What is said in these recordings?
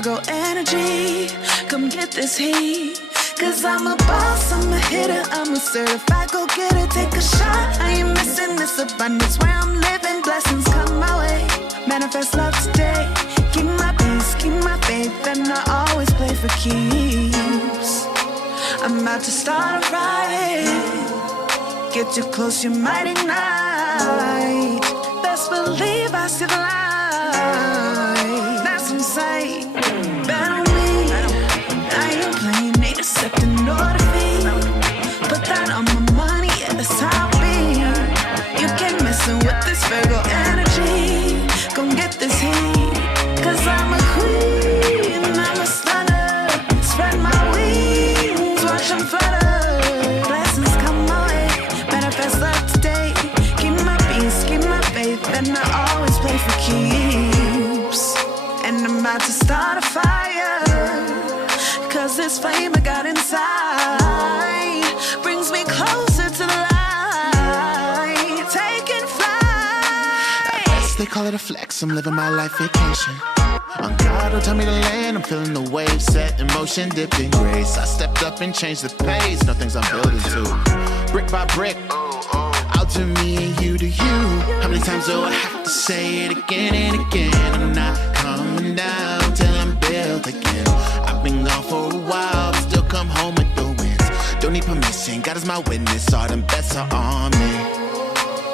Virgo energy. Come get this heat. Cause I'm a boss, I'm a hitter, I'm a certified go-getter. Take a shot, I ain't missing this abundance. Where I'm living, blessings come my way. Manifest love today. Keep my peace, keep my faith, and I always play for keeps. I'm about to start a riot. Get too close, you might ignite. Best believe I see the light. That's insane. Bet on me. I ain't playing, ain't accepting no defeat. Put that on my money, yeah, that's how it be. You can't messing with this Virgo energy. Come get this heat. Cause I'm a queen, I'm a stunner. Spread my wings, watch them flutter. Blessings come my way, manifest love today. Keep my peace, keep my faith, and I always play for keeps. And I'm about to start a fire. Cause this flame I got inside brings me closer to the light. Taking flight. Yes, they call it a flex, I'm living my life vacation. On God, don't tell me to land, I'm feeling the wave set in motion, dipped in grace. I stepped up and changed the pace, no things I'm building to. Brick by brick, out to me and you to you. How many times do I have to say it again and again? I'm not coming down till I'm built again. I've been gone for a while, but still come home with the wins. Don't need permission, God is my witness, all them bets are on me.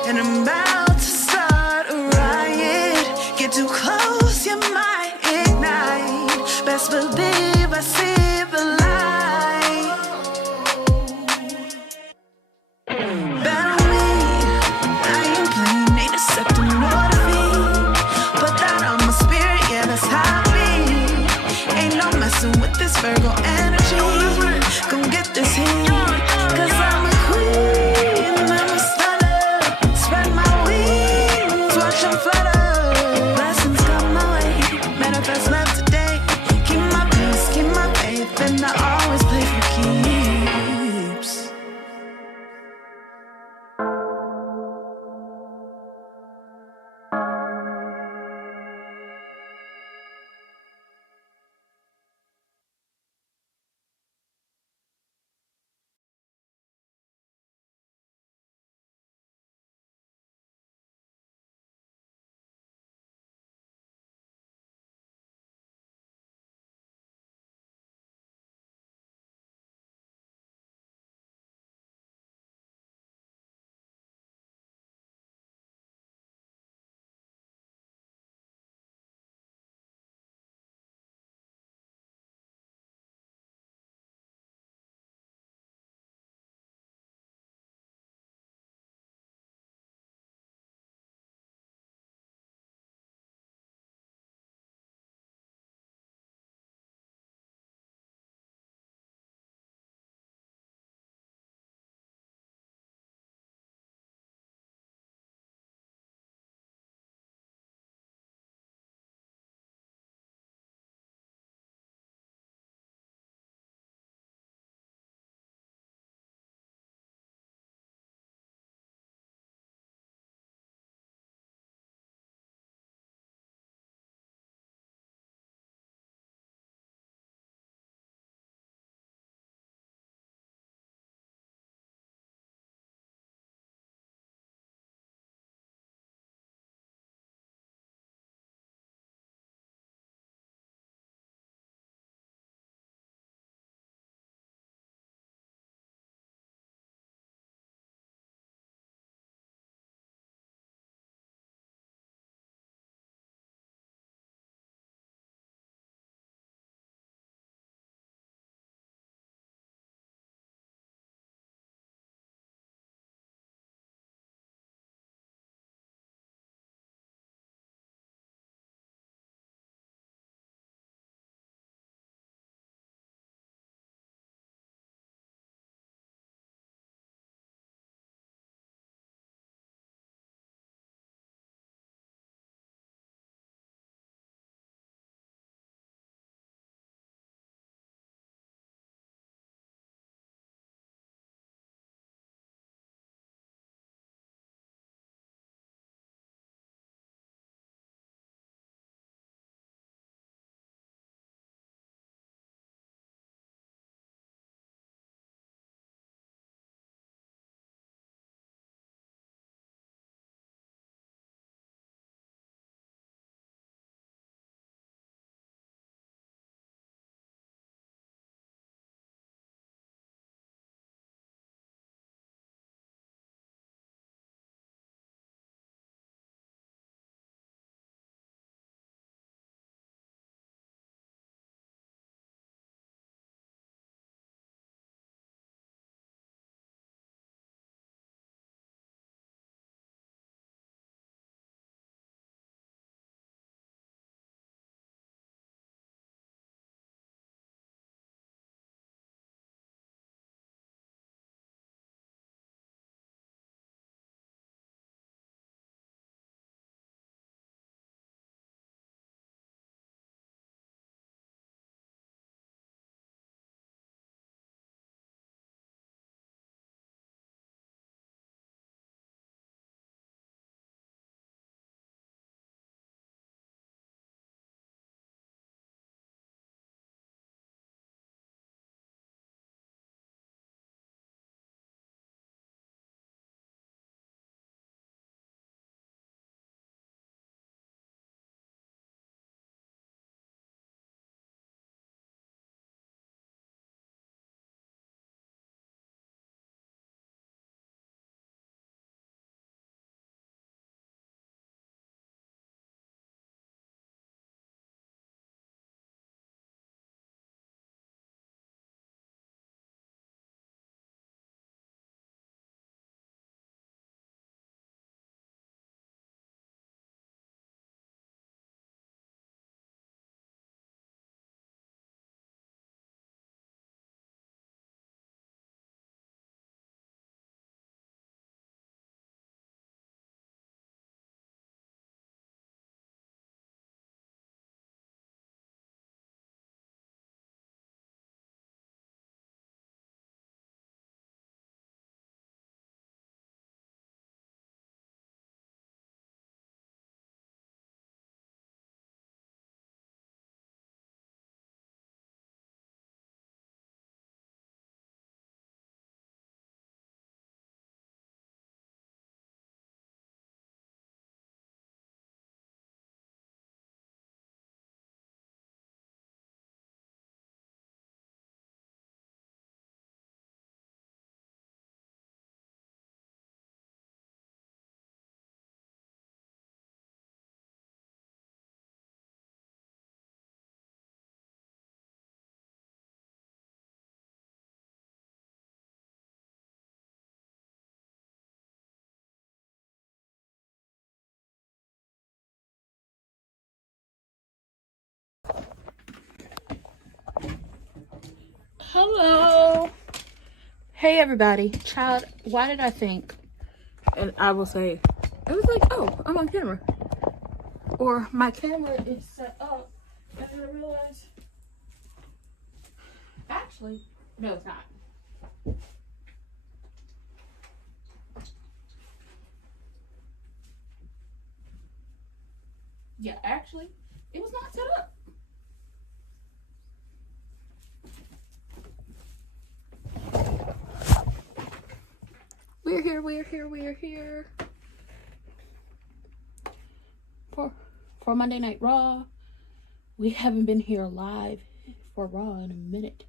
And I'm about to start a riot. Get too close, you might ignite. Best believe I see the light. Bet on me. I ain't playing, ain't accepting no defeat. Put that on my spirit, yeah, that's how it be. Ain't no messing with this Virgo energy. Come get this heat. Cause I'm a queen, I'm a stunner. Spread my wings, watch them flutter. Blessings come my way, manifest love today. Keep my peace, keep my faith, and I always play for keeps. Hello. Hey everybody. Child, why did I think, and I will say, it was like, oh, I'm on camera. Or my camera is set up. And then I realized, actually, no, it's not. Yeah, actually, it was not set up. We're here. For Monday Night Raw. We haven't been here live for Raw in a minute.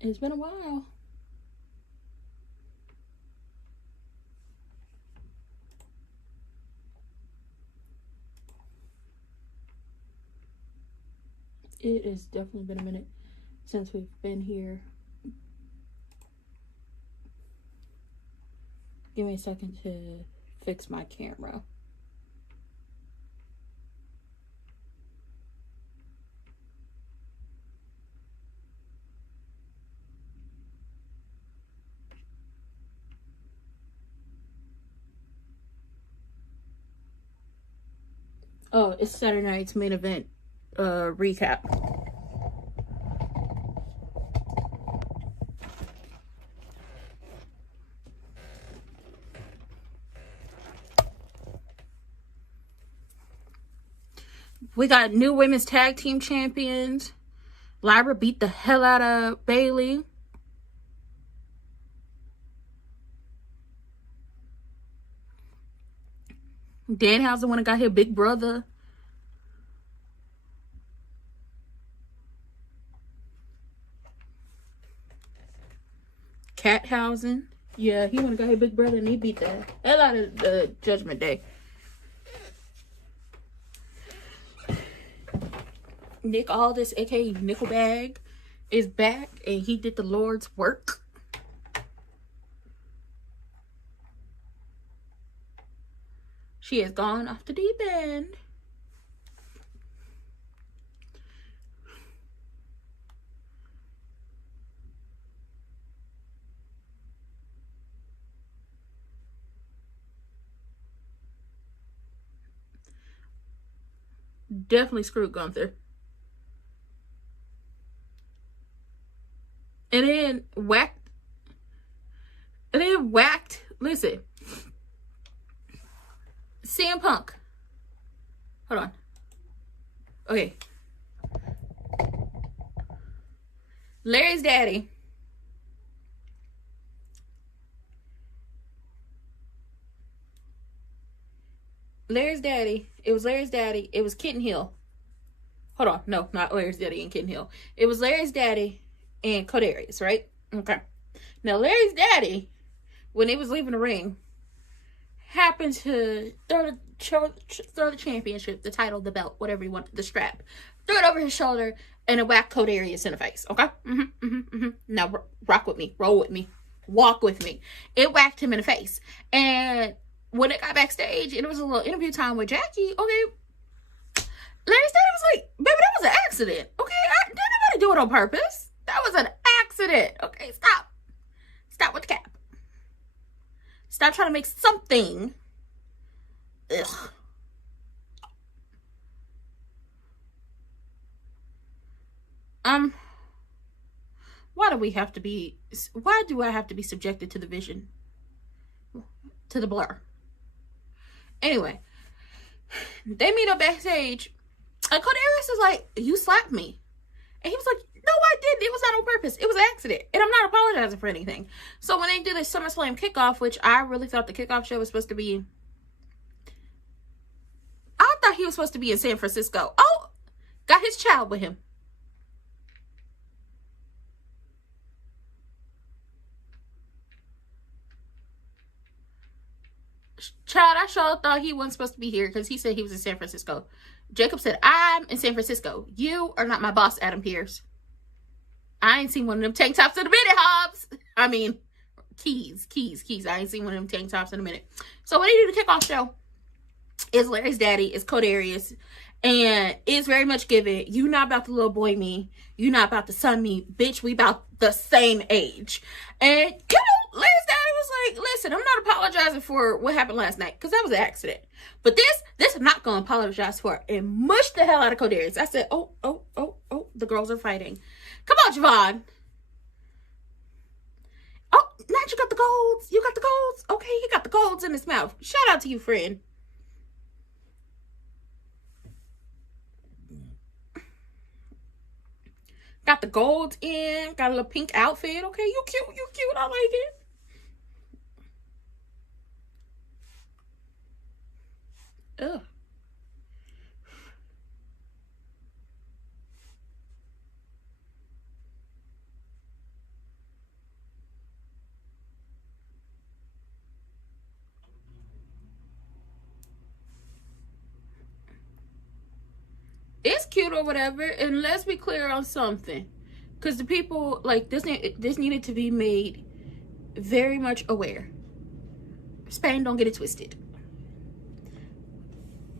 It's been a while. It has definitely been a minute since we've been here. Give me a second to fix my camera. Oh, it's Saturday night's main event recap. We got new women's tag team champions. Lyra beat the hell out of Bailey. Danhausen went and got her big brother. Cathausen. Yeah, he went and got his big brother and he beat the hell out of the Judgment Day. Nick Aldis, aka Nickelbag, is back and he did the Lord's work. She has gone off the deep end. Definitely screwed Gunther. And then whacked, listen. CM Punk. Hold on. Okay. Larry's daddy. It was Larry's daddy. It was Kitten Hill. Hold on. No, not Larry's daddy and Kitten Hill. It was Larry's daddy and Codarius, right? Okay. Now, Larry's daddy, when he was leaving the ring, happened to throw the championship, the title, the belt, whatever you want, the strap, throw it over his shoulder, and it whacked Codarius in the face. Okay? Now, rock with me. Roll with me. Walk with me. It whacked him in the face. And when it got backstage, and it was a little interview time with Jackie, okay, Larry's daddy was like, baby, that was an accident. Okay? Didn't nobody do it on purpose. That was an accident. Okay, stop. Stop with the cap. Stop trying to make something. Ugh. Why do I have to be subjected to the vision? To the blur. Anyway, they meet up backstage. And Codarius is like, you slapped me. And he was like, no, I didn't. It was not on purpose. It was an accident. And I'm not apologizing for anything. So when they do this Summerslam kickoff, which I really thought the kickoff show was supposed to be, I thought he was supposed to be in San Francisco. Oh, got his child with him. Child, I sure thought he wasn't supposed to be here because he said he was in San Francisco. Jacob said, I'm in San Francisco. You are not my boss, Adam Pearce. I ain't seen one of them tank tops in a minute, Hobbs. I mean, keys. I ain't seen one of them tank tops in a minute. So what they do to kick off show is Larry's daddy is Codarius, and it's very much given, you not about the little boy me, you not about the son me, bitch, we about the same age. And you know, Larry's daddy was like, listen, I'm not apologizing for what happened last night, because that was an accident, but this I'm not gonna apologize for, and mush the hell out of Codarius. I said, oh, the girls are fighting. Come on, Javon. Oh, now you got the golds. You got the golds. Okay, he got the golds in his mouth. Shout out to you, friend. Got the gold in. Got a little pink outfit. Okay, you cute. I like it. Ugh. It's cute or whatever, and let's be clear on something, because the people like this needed to be made very much aware. Spain, don't get it twisted.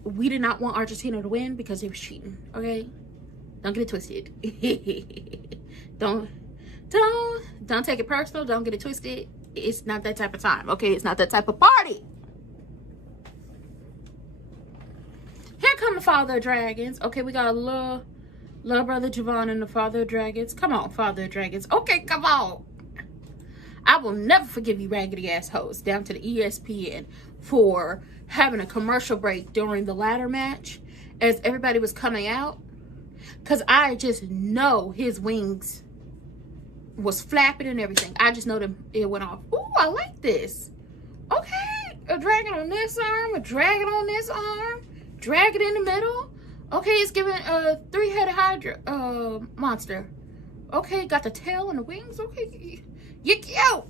We did not want Argentina to win because they were cheating. Okay, don't get it twisted. don't take it personal. Don't get it twisted. It's not that type of time. Okay, it's not that type of party. Here come the father of dragons. Okay, we got a little brother Javon and the father of dragons. Come on, father of dragons. Okay, come on. I will never forgive you raggedy ass hoes down to the ESPN for having a commercial break during the ladder match as everybody was coming out. Because I just know his wings was flapping and everything. I just know that it went off. Ooh, I like this. Okay, a dragon on this arm, a dragon on this arm. Drag it in the middle. Okay, it's giving a 3-headed Hydra monster. Okay, got the tail and the wings. Okay, you cute.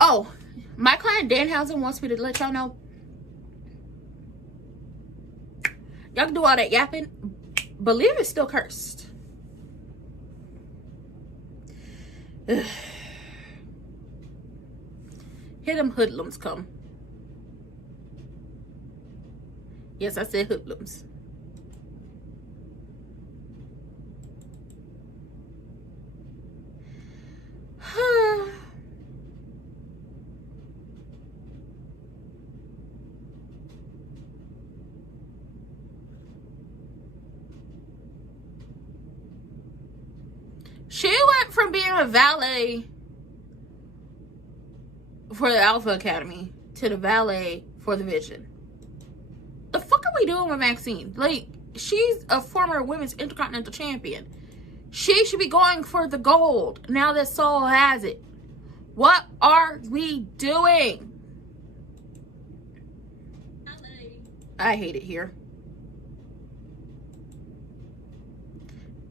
Oh, my client Danhausen wants me to let y'all know. Y'all can do all that yapping. Believe it's still cursed. Ugh. Here them hoodlums come. Yes, I said hoodlums. She went from being a valet for the Alpha Academy to the valet for the Vision. The fuck are we doing with Maxine? Like, she's a former women's intercontinental champion. She should be going for the gold now that Soul has it. What are we doing? I hate it here.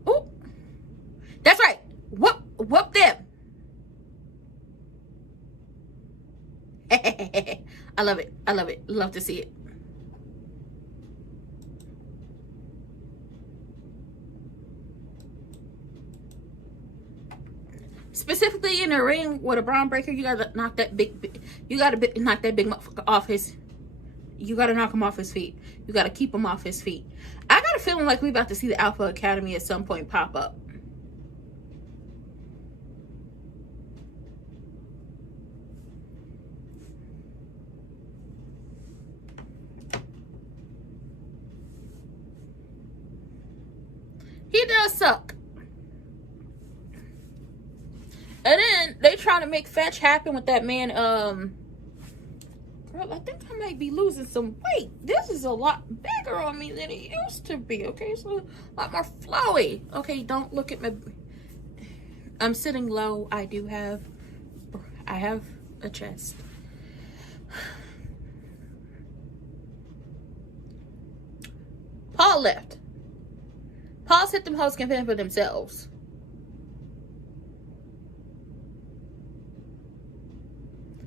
Oh, that's right. Whoop them. I love it. Love to see it. Specifically in the ring with a Braun breaker, you gotta knock that big. You gotta knock that big motherfucker off his. You gotta knock him off his feet. You gotta keep him off his feet. I got a feeling like we about to see the Alpha Academy at some point pop up. He does suck. And then they trying to make fetch happen with that man. Girl, I think I might be losing some weight. This is a lot bigger on me than it used to be. Okay, it's a lot more flowy. Okay, don't look at me. I'm sitting low. I have a chest. Paul left. Paul's hit them hoes can fend for themselves.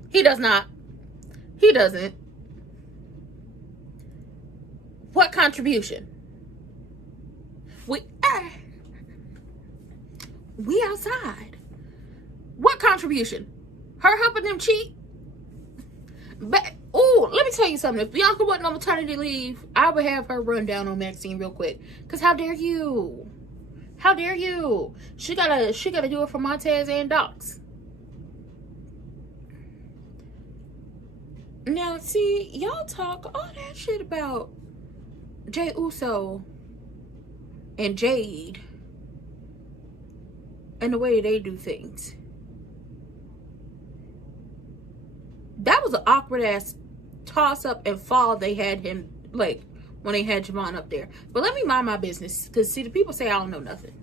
He does not. He doesn't. What contribution? We outside. What contribution? Her helping them cheat? But, oh, let me tell you something. If Bianca wasn't on maternity leave, I would have her run down on Maxine real quick. Because how dare you? How dare you? She gotta do it for Montez and Docs. Now, see, y'all talk all that shit about Jey Uso and Jade and the way they do things. That was an awkward ass toss up and fall they had him, like, when they had Javon up there. But let me mind my business. Because, see, the people say I don't know nothing.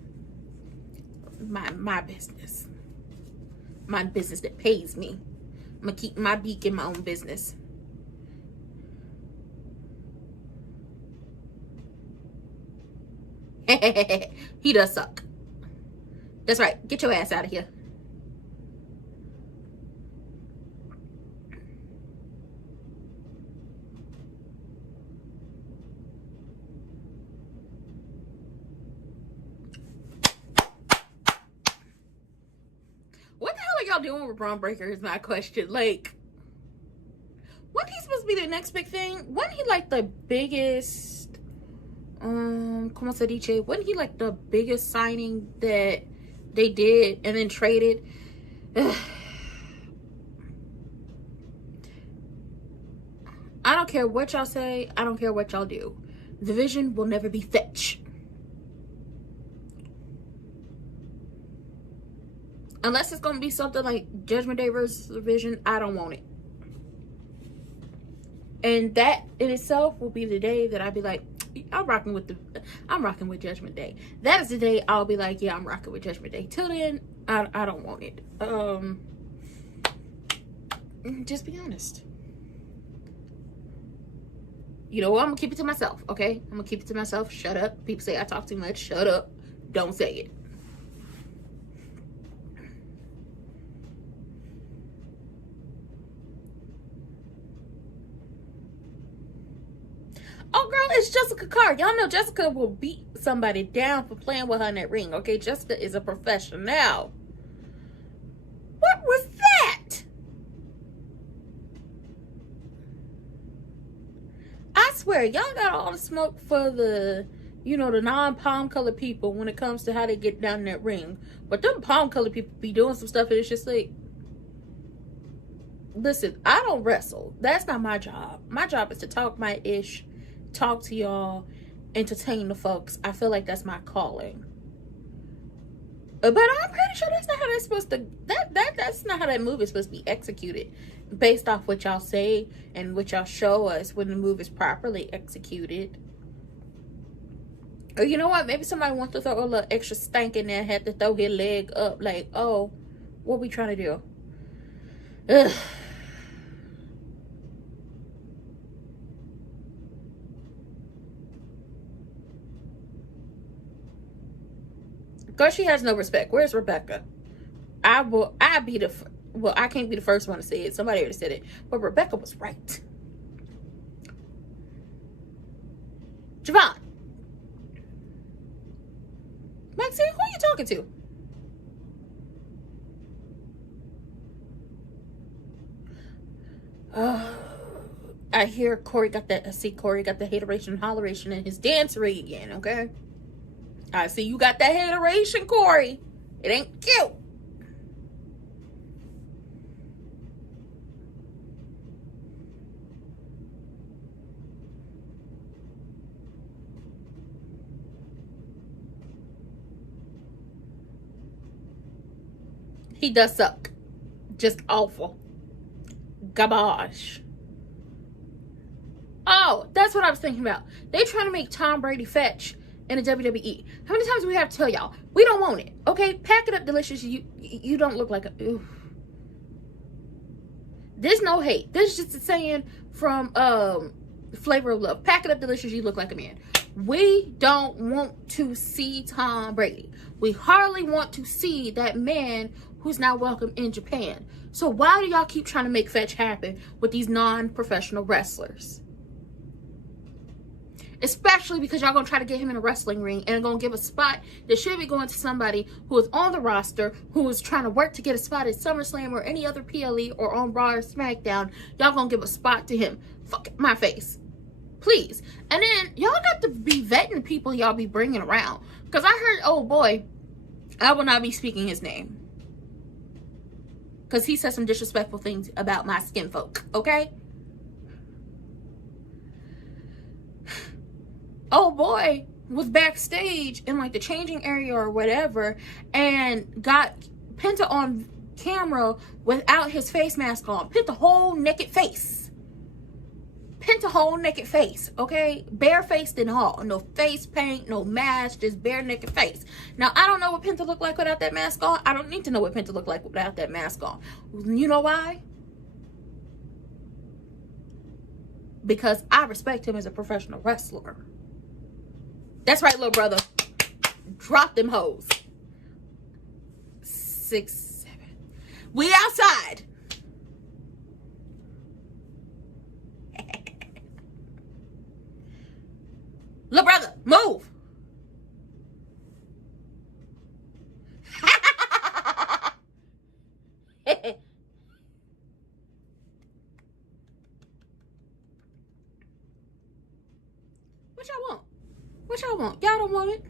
My business. My business that pays me. I'm going to keep my beak in my own business. He does suck. That's right. Get your ass out of here. What the hell are y'all doing with Braun Breaker is my question. Like, wasn't he supposed to be the next big thing? Wasn't he like the biggest, como se dice? Wasn't he like the biggest signing that they did and then traded? I don't care what y'all say. I don't care what y'all do. The vision will never be Fetch. Unless it's going to be something like Judgment Day versus the Vision, I don't want it. And that in itself will be the day that I'll be like, I'm rocking with Judgment Day. That is the day I'll be like, yeah, I'm rocking with Judgment Day. Till then, I don't want it. Just be honest. You know what? I'm going to keep it to myself, okay? I'm going to keep it to myself. Shut up. People say I talk too much. Shut up. Don't say it. Oh, girl, it's Jessica Carr. Y'all know Jessica will beat somebody down for playing with her in that ring, okay? Jessica is a professional. What was that? I swear, y'all got all the smoke for the, you know, the non-palm colored people when it comes to how they get down in that ring. But them palm colored people be doing some stuff and it's just like, listen, I don't wrestle. That's not my job. My job is to talk my ish, talk to y'all, entertain the folks. I feel like that's my calling. But I'm pretty sure that's not how that's supposed to, that's not how that move is supposed to be executed. Based off what y'all say and what y'all show us when the move is properly executed. Or you know what? Maybe somebody wants to throw a little extra stank in there and had to throw his leg up. Like, oh, what we trying to do? Ugh. Because she has no respect. Where's Rebecca? I can't be the first one to say it. Somebody already said it. But Rebecca was right. Javon. Maxine, who are you talking to? I hear Corey got that. I see Corey got the hateration, holleration in his dance rig again, okay? I see you got that hateration, Corey. It ain't cute. He does suck. Just awful. Garbage. Oh, that's what I was thinking about. They trying to make Tom Brady Fetch in the WWE. How many times do we have to tell y'all? We don't want it. Okay? Pack it up, Delicious. You don't look like a... Oof. There's no hate. This is just a saying from Flavor of Love. Pack it up, Delicious. You look like a man. We don't want to see Tom Brady. We hardly want to see that man who's now welcome in Japan. So why do y'all keep trying to make Fetch happen with these non-professional wrestlers? Especially because y'all gonna try to get him in a wrestling ring and gonna give a spot that should be going to somebody who is on the roster, who is trying to work to get a spot at SummerSlam or any other PLE or on Raw or SmackDown. Y'all gonna give a spot to him. Fuck my face. Please. And then y'all got to be vetting people y'all be bringing around. Because I heard, oh boy, I will not be speaking his name. Because he said some disrespectful things about my skin folk. Okay? Oh boy was backstage in like the changing area or whatever and got Penta on camera without his face mask on. Penta whole naked face. Penta whole naked face, okay? Barefaced and all. No face paint, no mask, just bare naked face. Now, I don't know what Penta looked like without that mask on. I don't need to know what Penta looked like without that mask on. You know why? Because I respect him as a professional wrestler. That's right, little brother. Drop them hoes. 6, 7. We outside. Little brother, move. What y'all want? What y'all want? Y'all don't want it.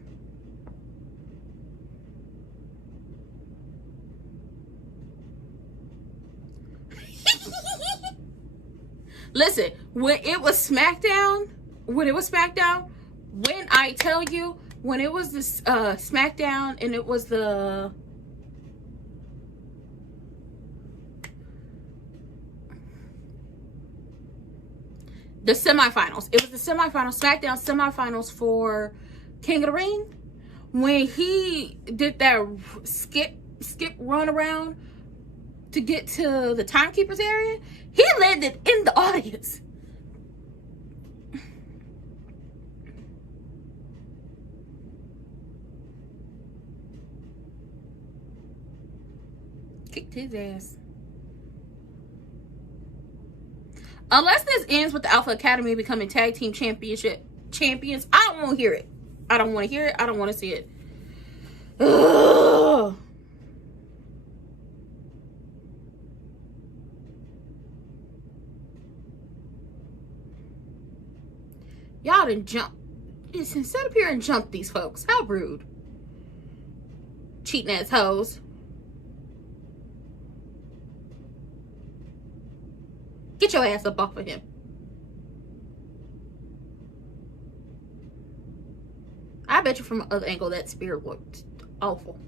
Listen, when it was SmackDown, when I tell you, when it was this SmackDown and it was the semifinals. It was the semifinals, SmackDown semifinals for King of the Ring. When he did that skip run around to get to the timekeeper's area, he landed in the audience. Kicked his ass. Unless this ends with the Alpha Academy becoming tag team champions, I don't want to hear it. I don't want to hear it. I don't want to see it. Ugh. Y'all done jump. Listen, sit up here and jump these folks. How rude. Cheating ass hoes. Get your ass up off of him. I bet you from another angle that spear looked awful.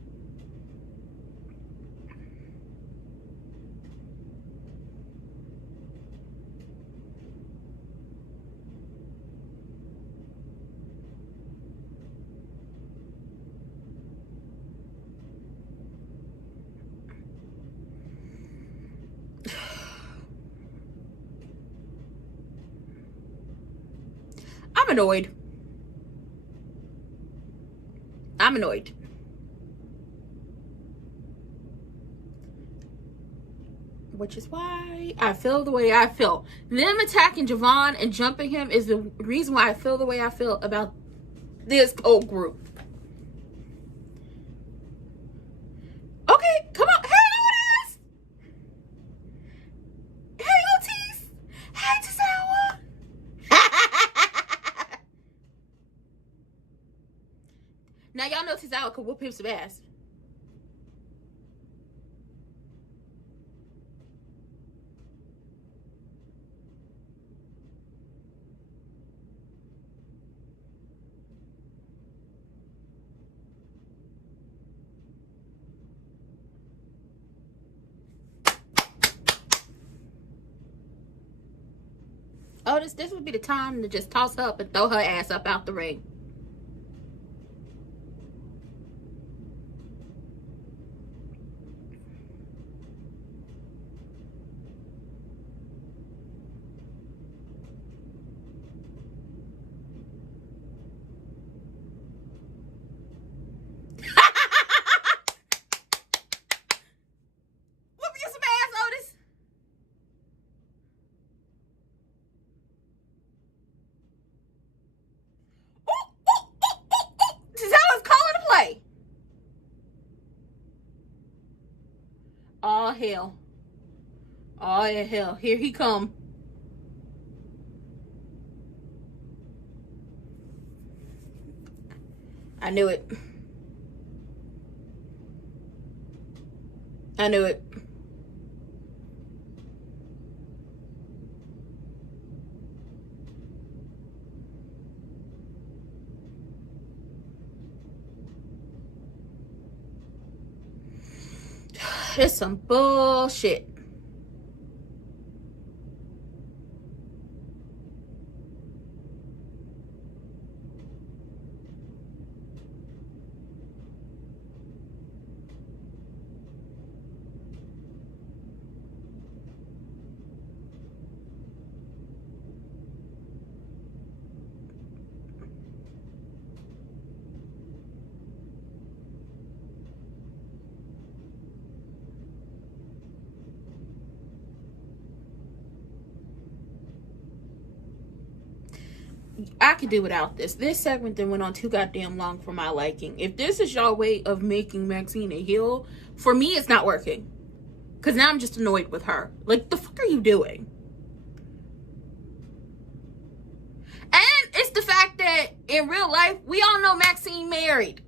I'm annoyed. I'm annoyed. Which is why I feel the way I feel. Them attacking Javon and jumping him is the reason why I feel the way I feel about this whole group. Okay, come on. Hey, Otis! Hey, Otis! Hey, Tazawa! Now, y'all know Tazawa could whoop him some ass. Oh, this would be the time to just toss her up and throw her ass up out the ring. Whoop you some ass, Otis. Oh, hell. Oh, yeah, hell. Here he come. I knew it. I knew it. It's some bullshit. I could do without this. This segment then went on too goddamn long for my liking. If this is y'all way of making Maxine a heel, for me it's not working. Because now I'm just annoyed with her. Like, the fuck are you doing? And it's the fact that in real life, we all know Maxine married.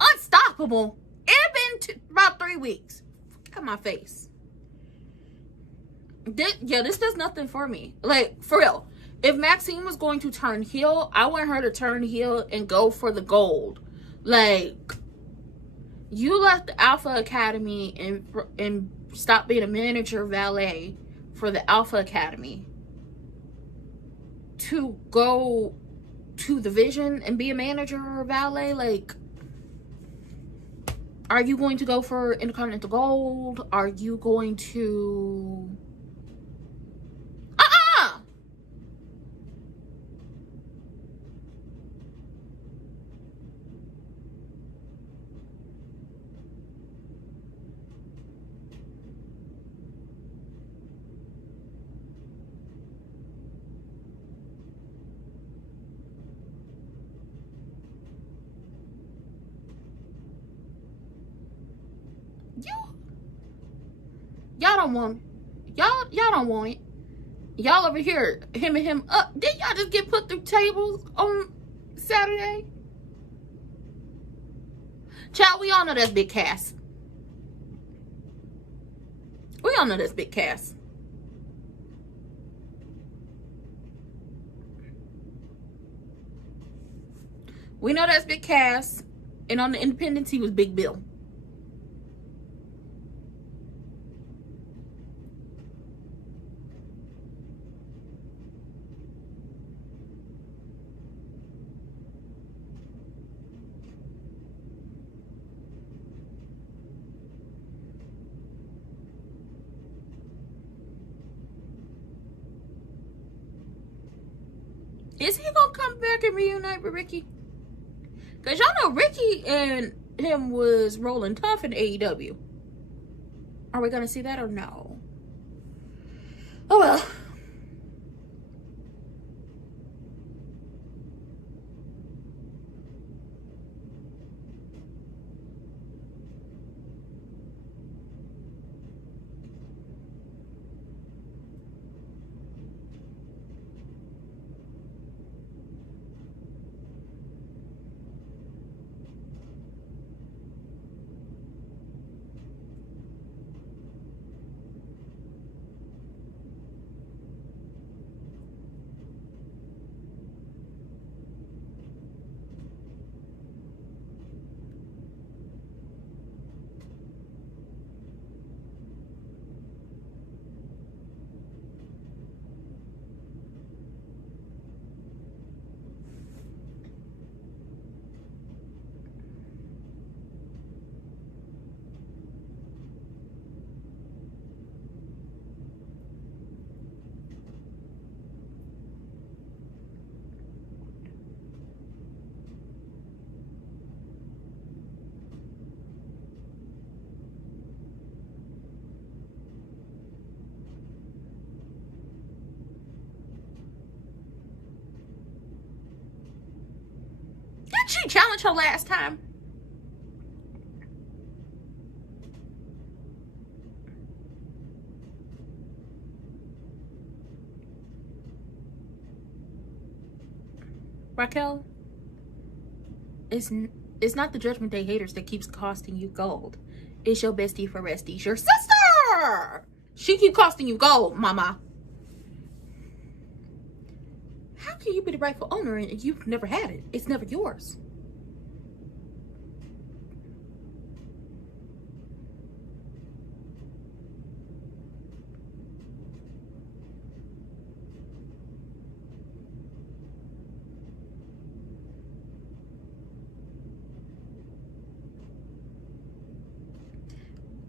Unstoppable. It's been about 3 weeks. Fuck out my face. This does nothing for me. Like, for real. If Maxine was going to turn heel, I want her to turn heel and go for the gold. Like, you left the Alpha Academy and stopped being a manager valet for the Alpha Academy to go to the Vision and be a manager or a valet. Like, are you going to go for Intercontinental Gold? Are you going to... Y'all don't want it. Y'all don't want it. Y'all over here, him up. Did y'all just get put through tables on Saturday? Child, we all know that's Big Cass. We all know that's Big Cass. We know that's Big Cass. And on the Independence, he was Big Bill. Is he gonna come back and reunite with Ricky? Because y'all know Ricky and him was rolling tough in AEW. Are we gonna see that or no? Oh well. ain't challenged her last time. Raquel, it's not the Judgment Day haters that keeps costing you gold. It's your bestie for resties, your sister. She keep costing you gold, mama. How can you be the rightful owner and you've never had it? It's never yours.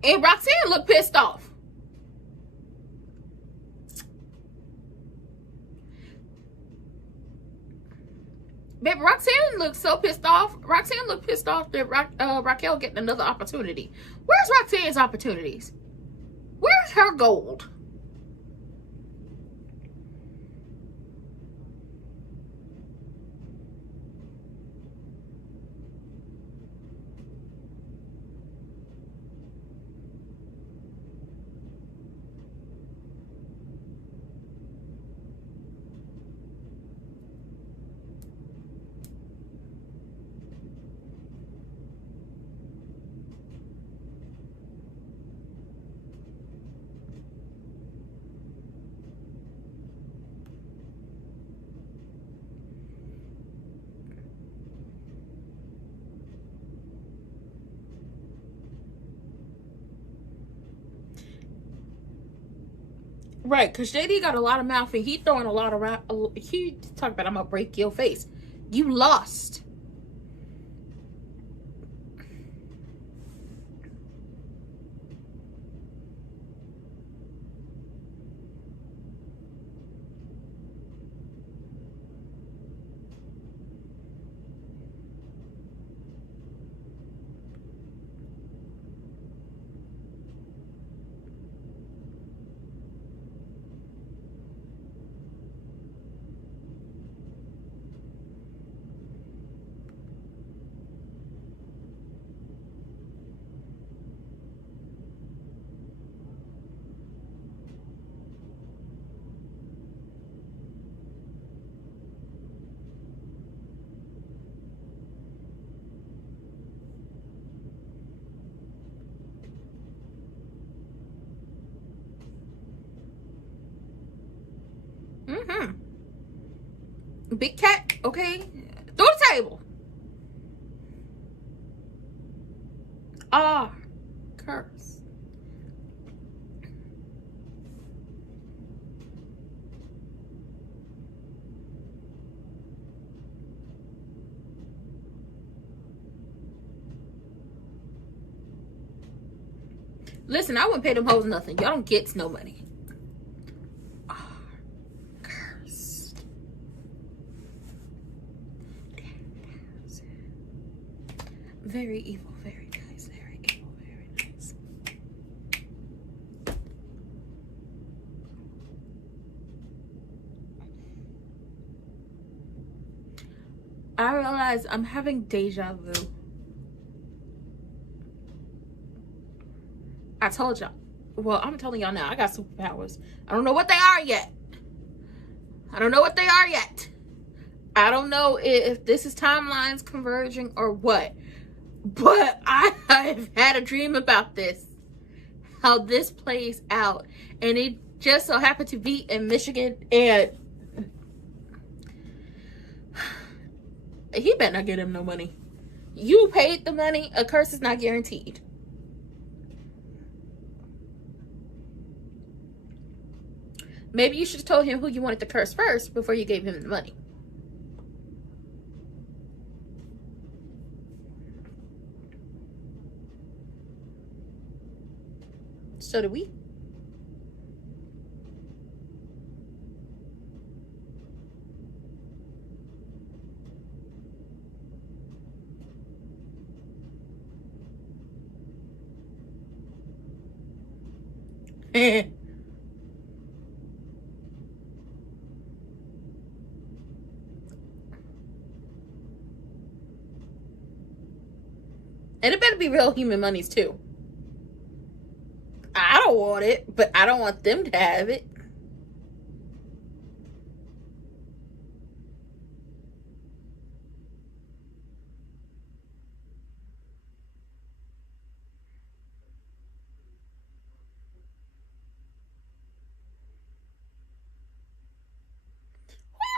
And Roxanne looked pissed off. Baby, Roxanne looked so pissed off. Roxanne looked pissed off that Raquel getting another opportunity. Where's Roxanne's opportunities? Where's her gold? Right, because JD got a lot of mouth and he throwing a lot around. He talking about, I'm gonna break your face. You lost. Big cat, okay? Through the table. Ah, curse. Listen, I wouldn't pay them hoes nothing. Y'all don't get no money. Very evil, very nice, very evil, very nice. I realize I'm having deja vu. I told y'all. Well, I'm telling y'all now, I got superpowers. I don't know what they are yet. I don't know what they are yet. I don't know if this is timelines converging or what. But I've had a dream about this, how this plays out, and it just so happened to be in Michigan, and he better not get him no money. You paid the money, a curse is not guaranteed. Maybe you should have told him who you wanted to curse first before you gave him the money. So do we. be real human monies too. I don't want it, but I don't want them to have it.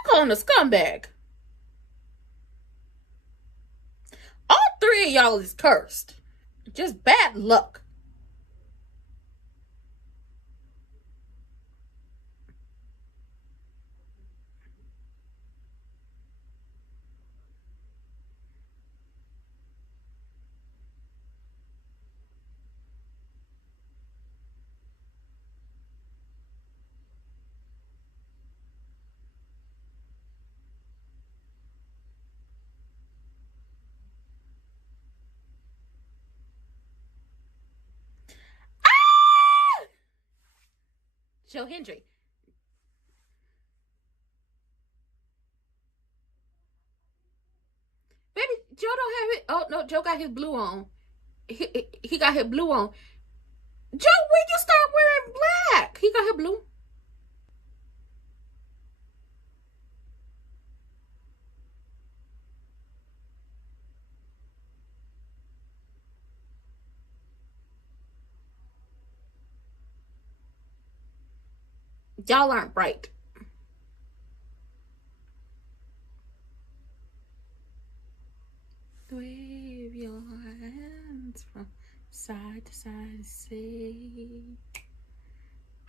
Calling a scumbag. All three of y'all is cursed. Just bad luck. Joe Hendry. Baby, Joe don't have it. Oh, no, Joe got his blue on. He got his blue on. Joe, when you start wearing black? He got his blue. Y'all aren't bright. Wave your hands from side to side and say,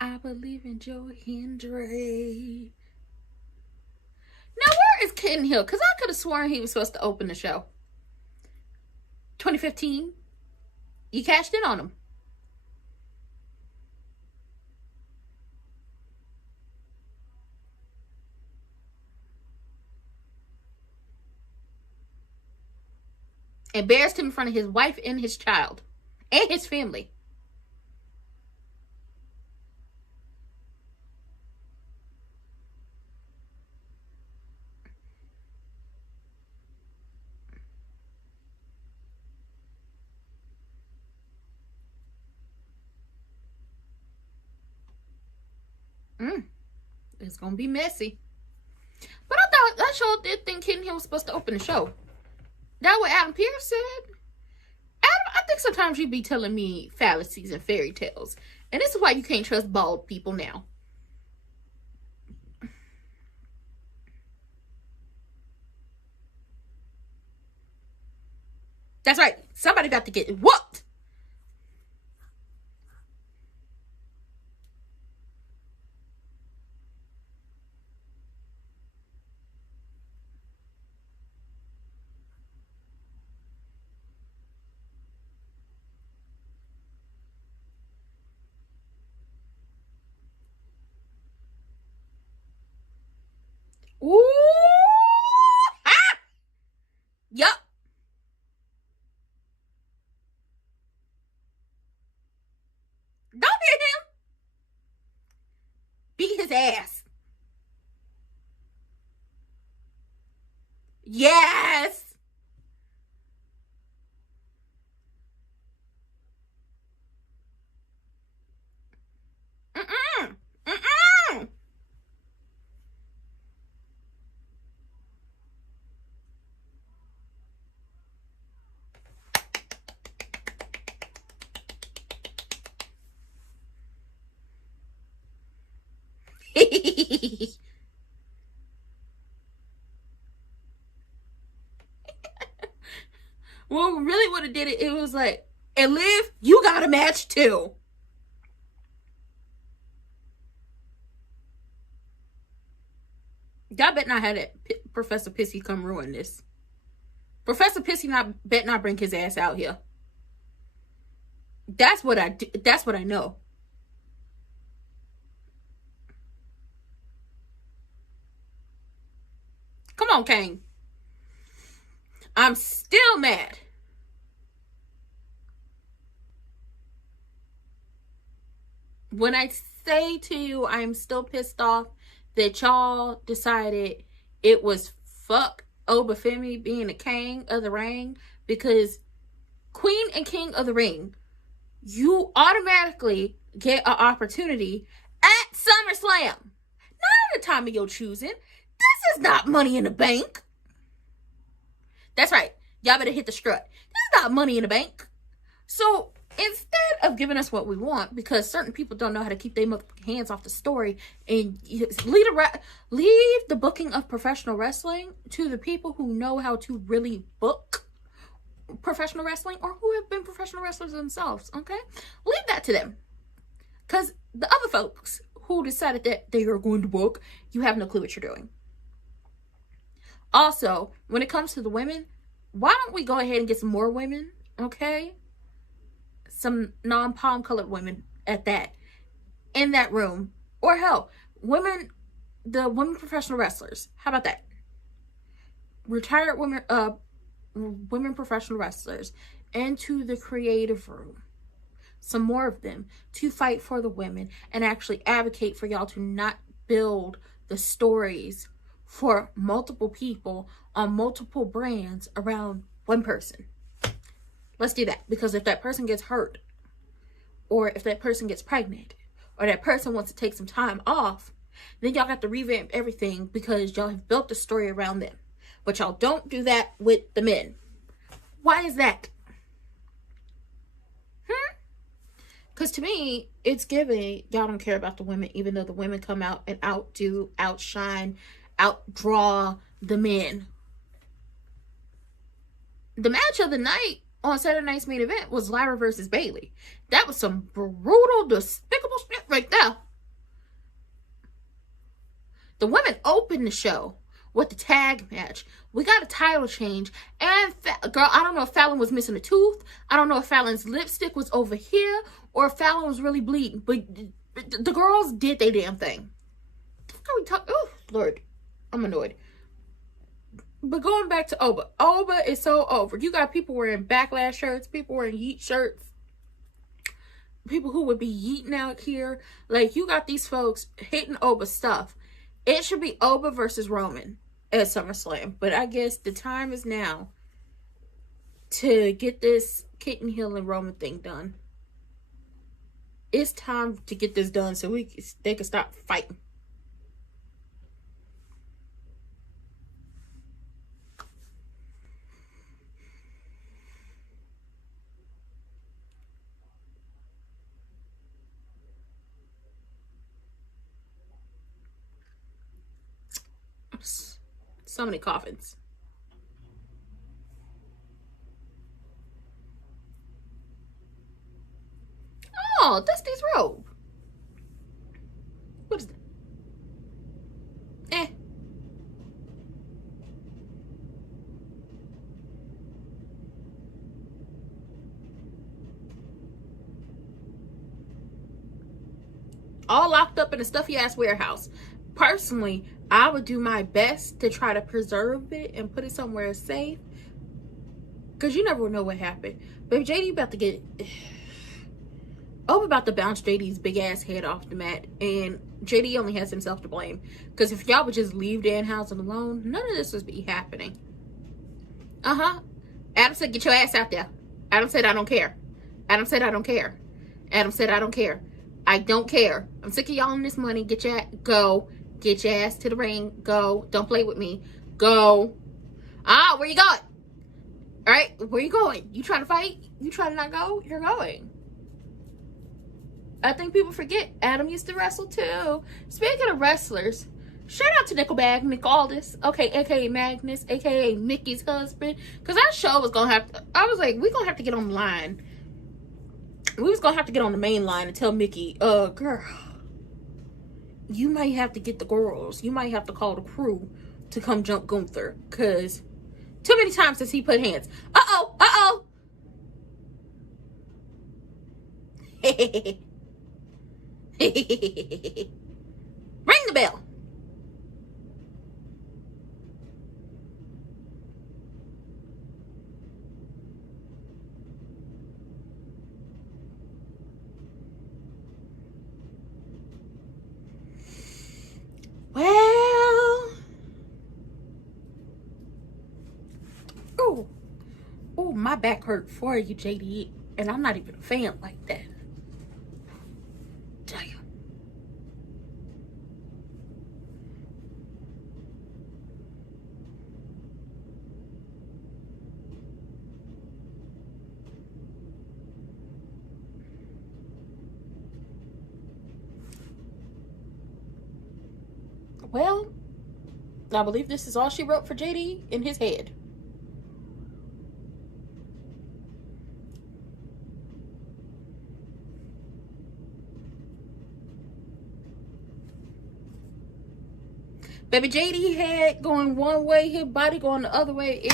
I believe in Joe Hendry. Now, where is Kitten Hill? Because I could have sworn he was supposed to open the show. 2015. You cashed in on him. Embarrassed him in front of his wife and his child. And his family. It's gonna be messy. But I thought that show did think Kitten Hill was supposed to open the show. That's what Adam Pierce said. Adam, I think sometimes you be telling me fallacies and fairy tales. And this is why you can't trust bald people now. That's right. Somebody got to get whooped. Ooh! Ah! Yup. Don't hit him. Beat his ass. Yes. Mm-mm. Mm-mm. Well, really would have did it. It was like, and Liv, you got a match too. Y'all bet not have that Professor Pissy come ruin this. Professor Pissy bet not bring his ass out here. That's what I do. That's what I know. Come on, Kane. I'm still mad. When I say to you, I'm still pissed off that y'all decided it was fuck Obafemi being the king of the ring, because Queen and King of the Ring, you automatically get an opportunity at SummerSlam. Not at the time of your choosing. This is not Money in the Bank. That's right. Y'all better hit the strut. This is not Money in the Bank. So instead of giving us what we want, because certain people don't know how to keep their hands off the story, and leave the booking of professional wrestling to the people who know how to really book professional wrestling, or who have been professional wrestlers themselves, okay? Leave that to them. Because the other folks who decided that they are going to book, you have no clue what you're doing. Also, when it comes to the women, why don't we go ahead and get some more women, okay? Some non-palm colored women at that, in that room. Or hell, the women professional wrestlers. How about that? Retired women professional wrestlers into the creative room. Some more of them to fight for the women and actually advocate for y'all to not build the stories for multiple people on multiple brands around one person. Let's do that. Because if that person gets hurt, or if that person gets pregnant, or that person wants to take some time off, then y'all got to revamp everything because y'all have built the story around them. But y'all don't do that with the men. Why is that? Because to me, it's giving y'all don't care about the women, even though the women come out and outdo, outshine, outdraw the men. The match of the night on Saturday Night's Main Event was Lyra versus Bayley. That was some brutal, despicable shit right there. The women opened the show with the tag match. We got a title change. And, girl, I don't know if Fallon was missing a tooth. I don't know if Fallon's lipstick was over here, or if Fallon was really bleeding. But the girls did their damn thing. Oh, Lord. I'm annoyed. But going back to Oba. Oba is so over. You got people wearing backlash shirts. People wearing yeet shirts. People who would be yeeting out here. Like, you got these folks hitting Oba stuff. It should be Oba versus Roman at SummerSlam. But I guess the time is now to get this Kitten Hill and Roman thing done. It's time to get this done so they can stop fighting. So many coffins. Oh, Dusty's robe. What is that? All locked up in a stuffy ass warehouse. Personally, I would do my best to try to preserve it and put it somewhere safe. Because you never know what happened. But if JD about to get... Oba about to bounce JD's big ass head off the mat. And JD only has himself to blame. Because if y'all would just leave Danhausen alone, none of this would be happening. Adam said, get your ass out there. Adam said, I don't care. Adam said, I don't care. Adam said, I don't care. I don't care. I'm sick of y'all on this money. Go. Get your ass to the ring. Go. Don't play with me. Go. Where you going? All right, where you going? You trying to fight? You trying to not go? You're going. I think people forget Adam used to wrestle too. Speaking of wrestlers, shout out to Nickelbag, Nick Aldis, okay, aka Magnus, aka Mickey's husband. Because our show was gonna have to, I was like, we're gonna have to get on the line. We was gonna have to get on the main line and tell Mickey, girl, you might have to get the girls. You might have to call the crew to come jump Gunther. Because too many times has he put hands. Uh-oh. Ring the bell. Well, oh, my back hurt for you, JD. And I'm not even a fan like that. Damn. Well, I believe this is all she wrote for JD in his head. Baby, JD head going one way, his body going the other way.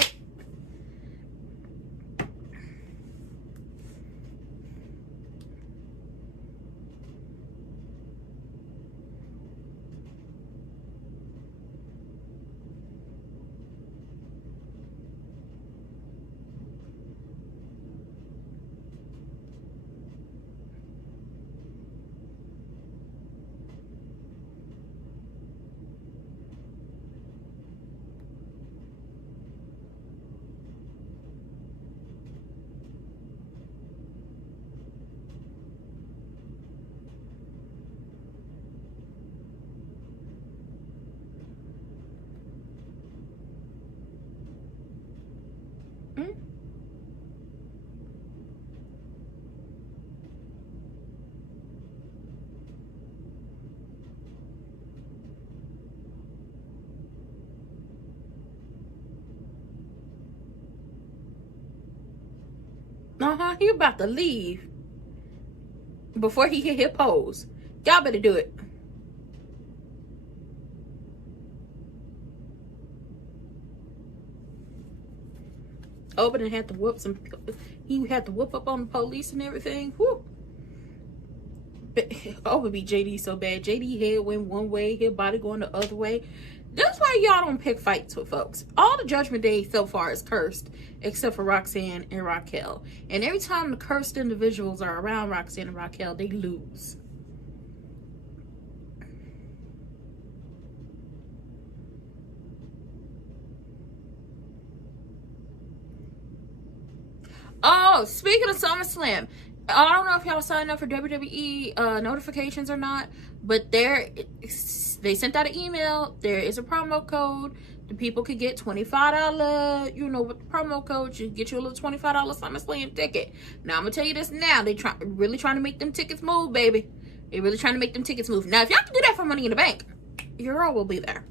He about to leave before he hit his pose. Y'all better do it. Open and had to whoop some. He had to whoop up on the police and everything. Whoo. Would be JD so bad. JD head went one way, his body going the other way. That's why y'all don't pick fights with folks. All the Judgment Day so far is cursed, except for Roxanne and Raquel. And every time the cursed individuals are around Roxanne and Raquel, they lose. Oh, speaking of SummerSlam, I don't know if y'all signed up for WWE notifications or not, but they sent out an email. There is a promo code. The people could get $25, with the promo code, you get you a little $25 SummerSlam ticket. Now, I'm going to tell you this now. They really trying to make them tickets move, baby. They really trying to make them tickets move. Now, if y'all can do that for Money in the Bank, your girl will be there.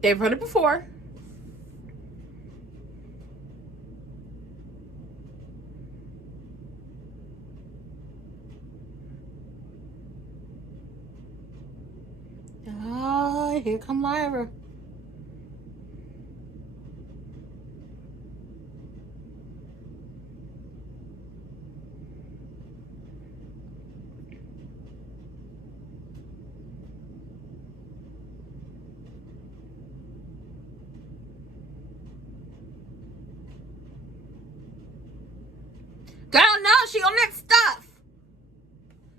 They've heard it before. Ah, here come Lyra. Girl, no, she on that stuff.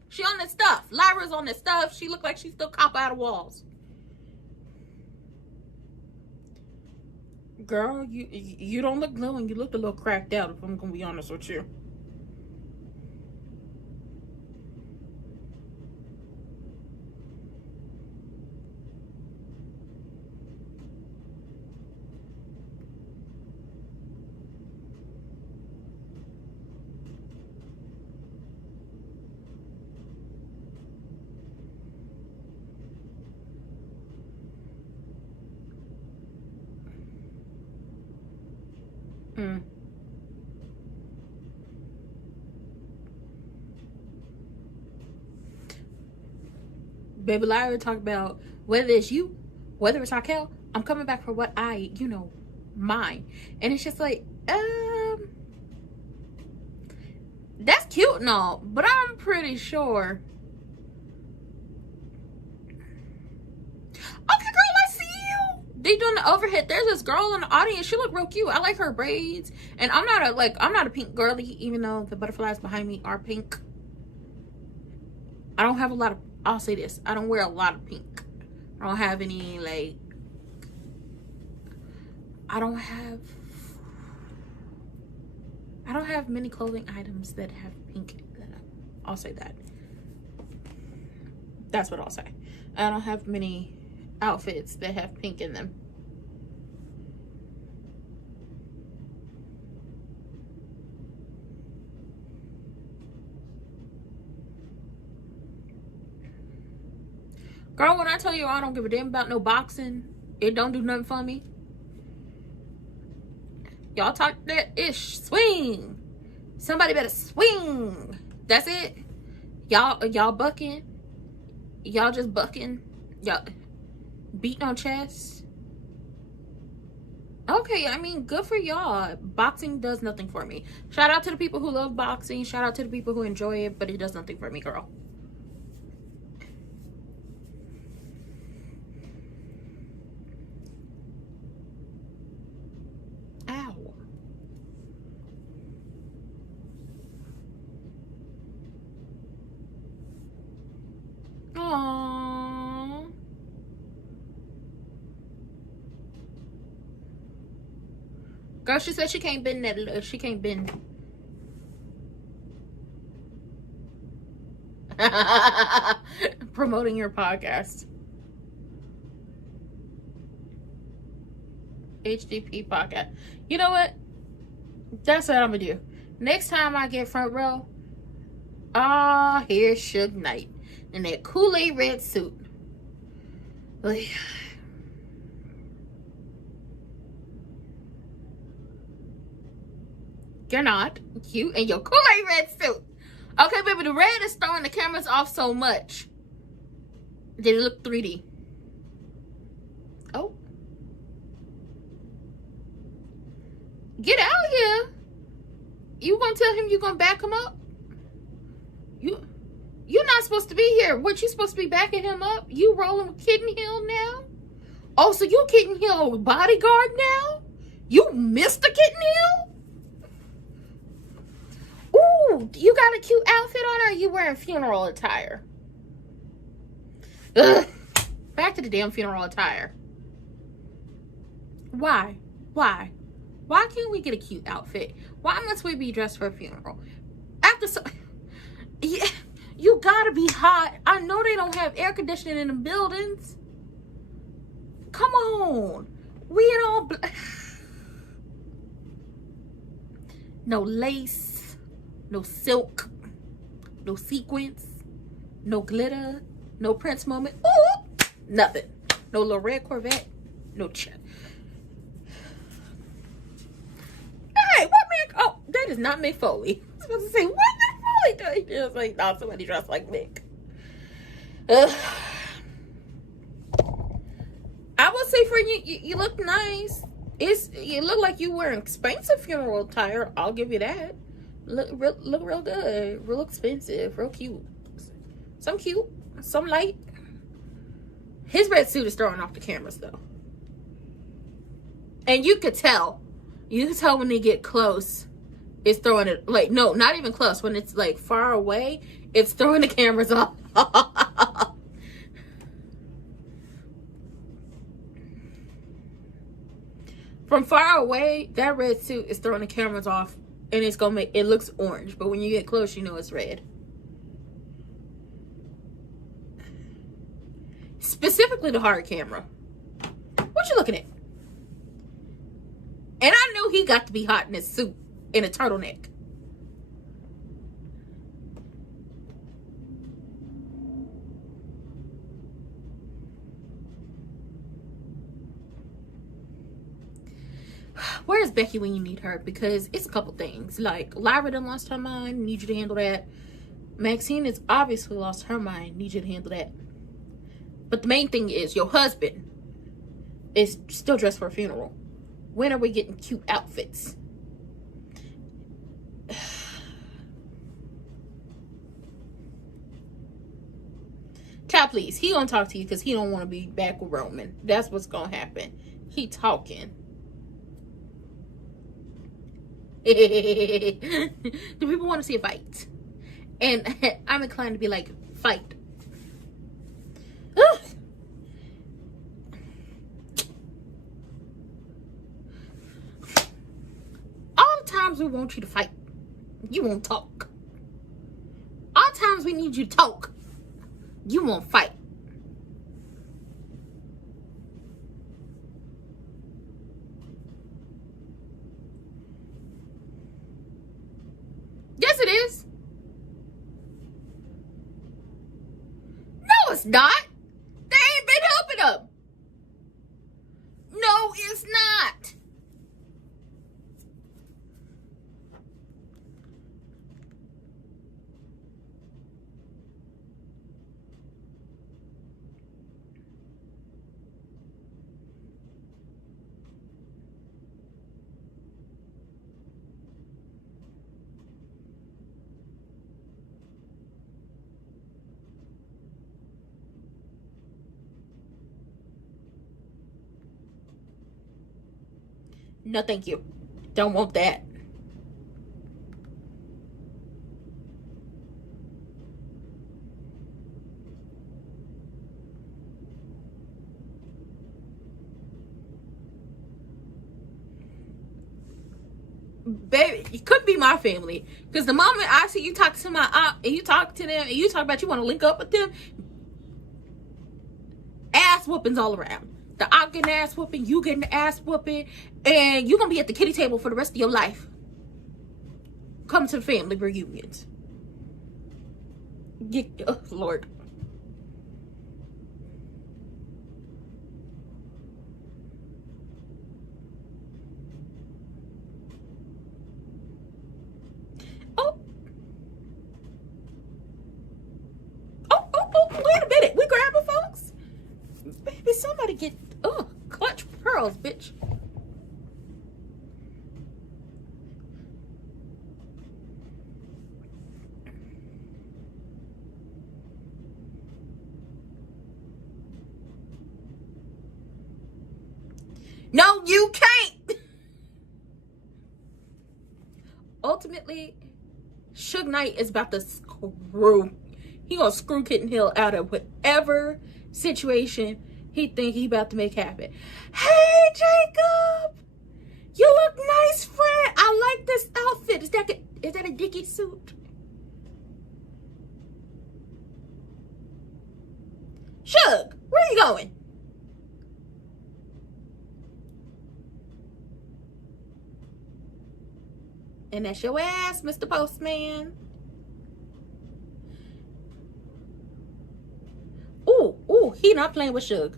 She on that stuff. Lyra's on that stuff. She look like she's still cop out of walls. Girl, you don't look glowing. You look a little cracked out, if I'm gonna be honest with you. Baby Lyra talk about whether it's you, whether it's Raquel, I'm coming back for what I, mine. And it's just like, that's cute and all, but I'm pretty sure. Okay, girl, I see you. They doing the overhead. There's this girl in the audience. She look real cute. I like her braids. And I'm not a pink girly, even though the butterflies behind me are pink. I don't have a lot of, I'll say this, I don't wear a lot of pink. I don't have any, like, I don't have many clothing items that have pink. I'll say that. That's what I'll say. I don't have many outfits that have pink in them. Girl, when I tell you I don't give a damn about no boxing, it don't do nothing for me. Y'all talk that ish. Swing. Somebody better swing. That's it. Y'all bucking. Y'all just bucking. Y'all beating on chest. Okay, I mean, good for y'all. Boxing does nothing for me. Shout out to the people who love boxing. Shout out to the people who enjoy it, but it does nothing for me, girl. Aww. Girl, she said she can't bend that. She can't bend. Promoting your podcast. HDP podcast. You know what? That's what I'm gonna do. Next time I get front row, here's Suge Knight in that Kool-Aid red suit. You're not. You and your Kool-Aid red suit. Okay, baby, the red is throwing the cameras off so much that it look 3D. Oh. Get out of here. You gonna tell him you gonna back him up? You're not supposed to be here. What, you supposed to be backing him up? You rolling with Kitten Hill now? Oh, so you Kitten Hill bodyguard now? You Mr. Kitten Hill? Ooh, you got a cute outfit on, or are you wearing funeral attire? Ugh. Back to the damn funeral attire. Why? Why can't we get a cute outfit? Why must we be dressed for a funeral? Yeah, you gotta be hot. I know they don't have air conditioning in the buildings. Come on. We in all no lace, no silk, no sequins, no glitter, no Prince moment. Ooh, nothing. No little red Corvette, no check. Hey, what Mick? Oh, that is not Mick Foley. I was supposed to say, what Mick Foley doing? Just like, not somebody dressed like Mick. I will say for you, you look nice. You look like you wear expensive funeral attire. I'll give you that. Look real good. Real expensive. Real cute. Some cute. Some light. His red suit is throwing off the cameras though. And you could tell. You can tell when they get close, it's throwing it, like, no, not even close. When it's, like, far away, it's throwing the cameras off. From far away, that red suit is throwing the cameras off, and it's going to make, it looks orange. But when you get close, you know it's red. Specifically the hard camera. What you looking at? And I knew he got to be hot in his suit, in a turtleneck. Where's Becky when you need her? Because it's a couple things. Like, Lyra done lost her mind. Need you to handle that. Maxine has obviously lost her mind. Need you to handle that. But the main thing is your husband is still dressed for a funeral. When are we getting cute outfits? Child, please. He gonna talk to you because he don't want to be back with Roman. That's what's gonna happen. He talking. Do people want to see a fight? And I'm inclined to be like, fight. Ugh. All the times we want you to fight, you won't talk. All the times we need you to talk, you won't fight. Yes, it is. No, it's not. They ain't been helping them. No, it's not. No, thank you. Don't want that. Baby, it could be my family. Because the moment I see you talk to my aunt and you talk to them and you talk about you want to link up with them, ass whoopings all around. The aunt getting ass whooping, you getting the ass whooping, and you're going to be at the kiddie table for the rest of your life. Come to the family reunions. Oh, Lord. Wait a minute. We grabbing folks? Baby, somebody get, clutch pearls, bitch. No, you can't. Ultimately, Suge Knight is about to screw. He gonna screw Kitten Hill out of whatever situation he think he about to make happen. Hey, Jacob, you look nice, friend. I like this outfit. Is that a Dickie suit? Suge, where are you going? And that's your ass, Mr. Postman. Ooh, he not playing with Suge.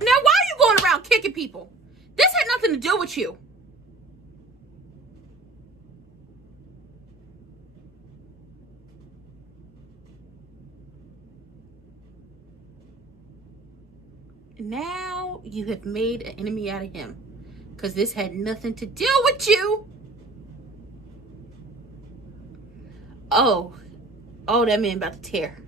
Now, why are you going around kicking people? This had nothing to do with you. Now you have made an enemy out of him. Because this had nothing to do with you. Oh, that man about to tear.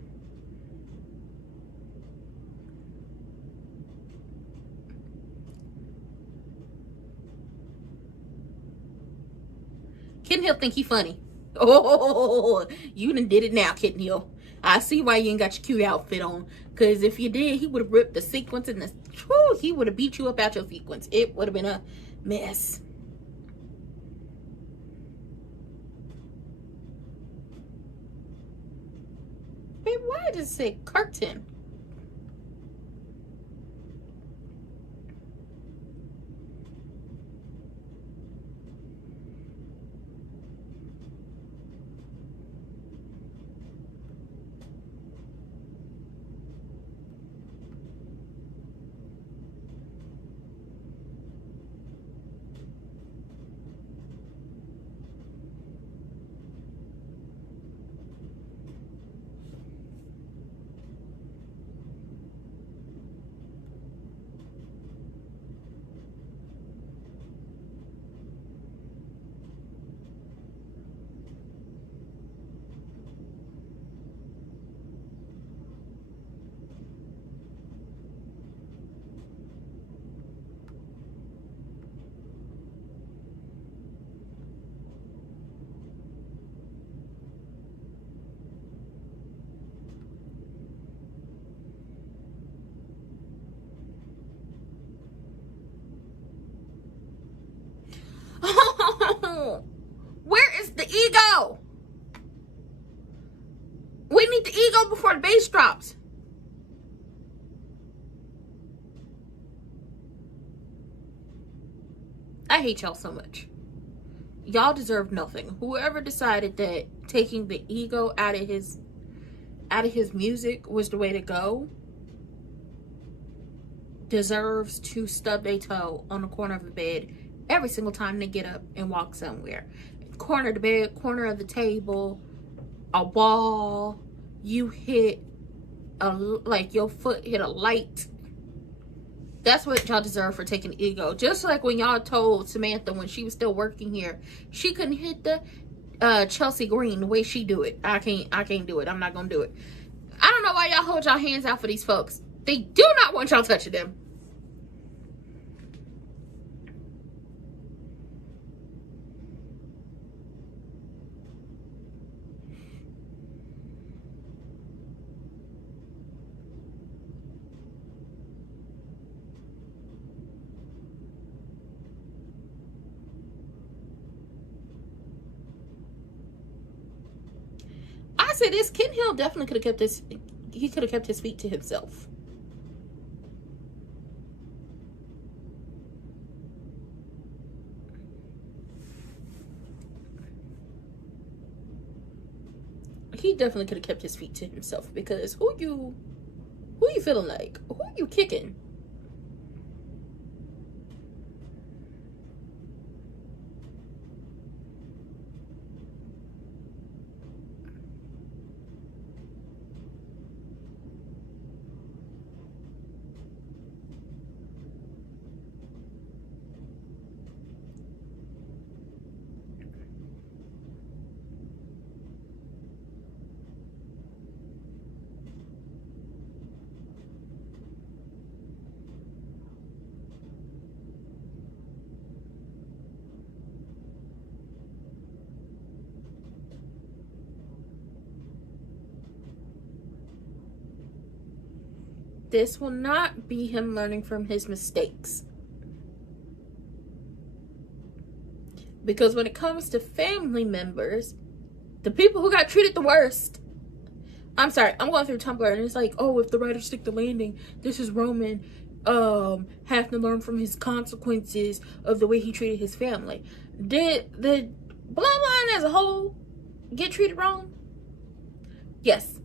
Kitten Hill think he funny. Oh, you done did it now, Kitten Hill. I see why you ain't got your cute outfit on. Because if you did, he would have ripped the sequence in the... Whew, he would have beat you up out your sequence. It would have been a mess. Babe, why does it say curtain? the ego. We need the ego before the bass drops. I hate y'all so much. Y'all deserve nothing. Whoever decided that taking the ego out of his music was the way to go deserves to stub their toe on the corner of the bed every single time they get up and walk somewhere. Corner of the bed, corner of the table, a wall, you hit like your foot hit a light. That's what y'all deserve for taking ego. Just like when y'all told Samantha when she was still working here, she couldn't hit the Chelsea Green the way she do it. I can't do it. I'm not gonna do it. I don't know why y'all hold y'all hands out for these folks. They do not want y'all touching them. I said this, Ken Hill definitely could have kept this. He could have kept his feet to himself. He definitely could have kept his feet to himself, because who you feeling like? Who are you kicking? This will not be him learning from his mistakes. Because when it comes to family members, the people who got treated the worst. I'm sorry, I'm going through Tumblr and it's like, oh, if the writers stick the landing, this is Roman having to learn from his consequences of the way he treated his family. Did the bloodline as a whole get treated wrong? Yes.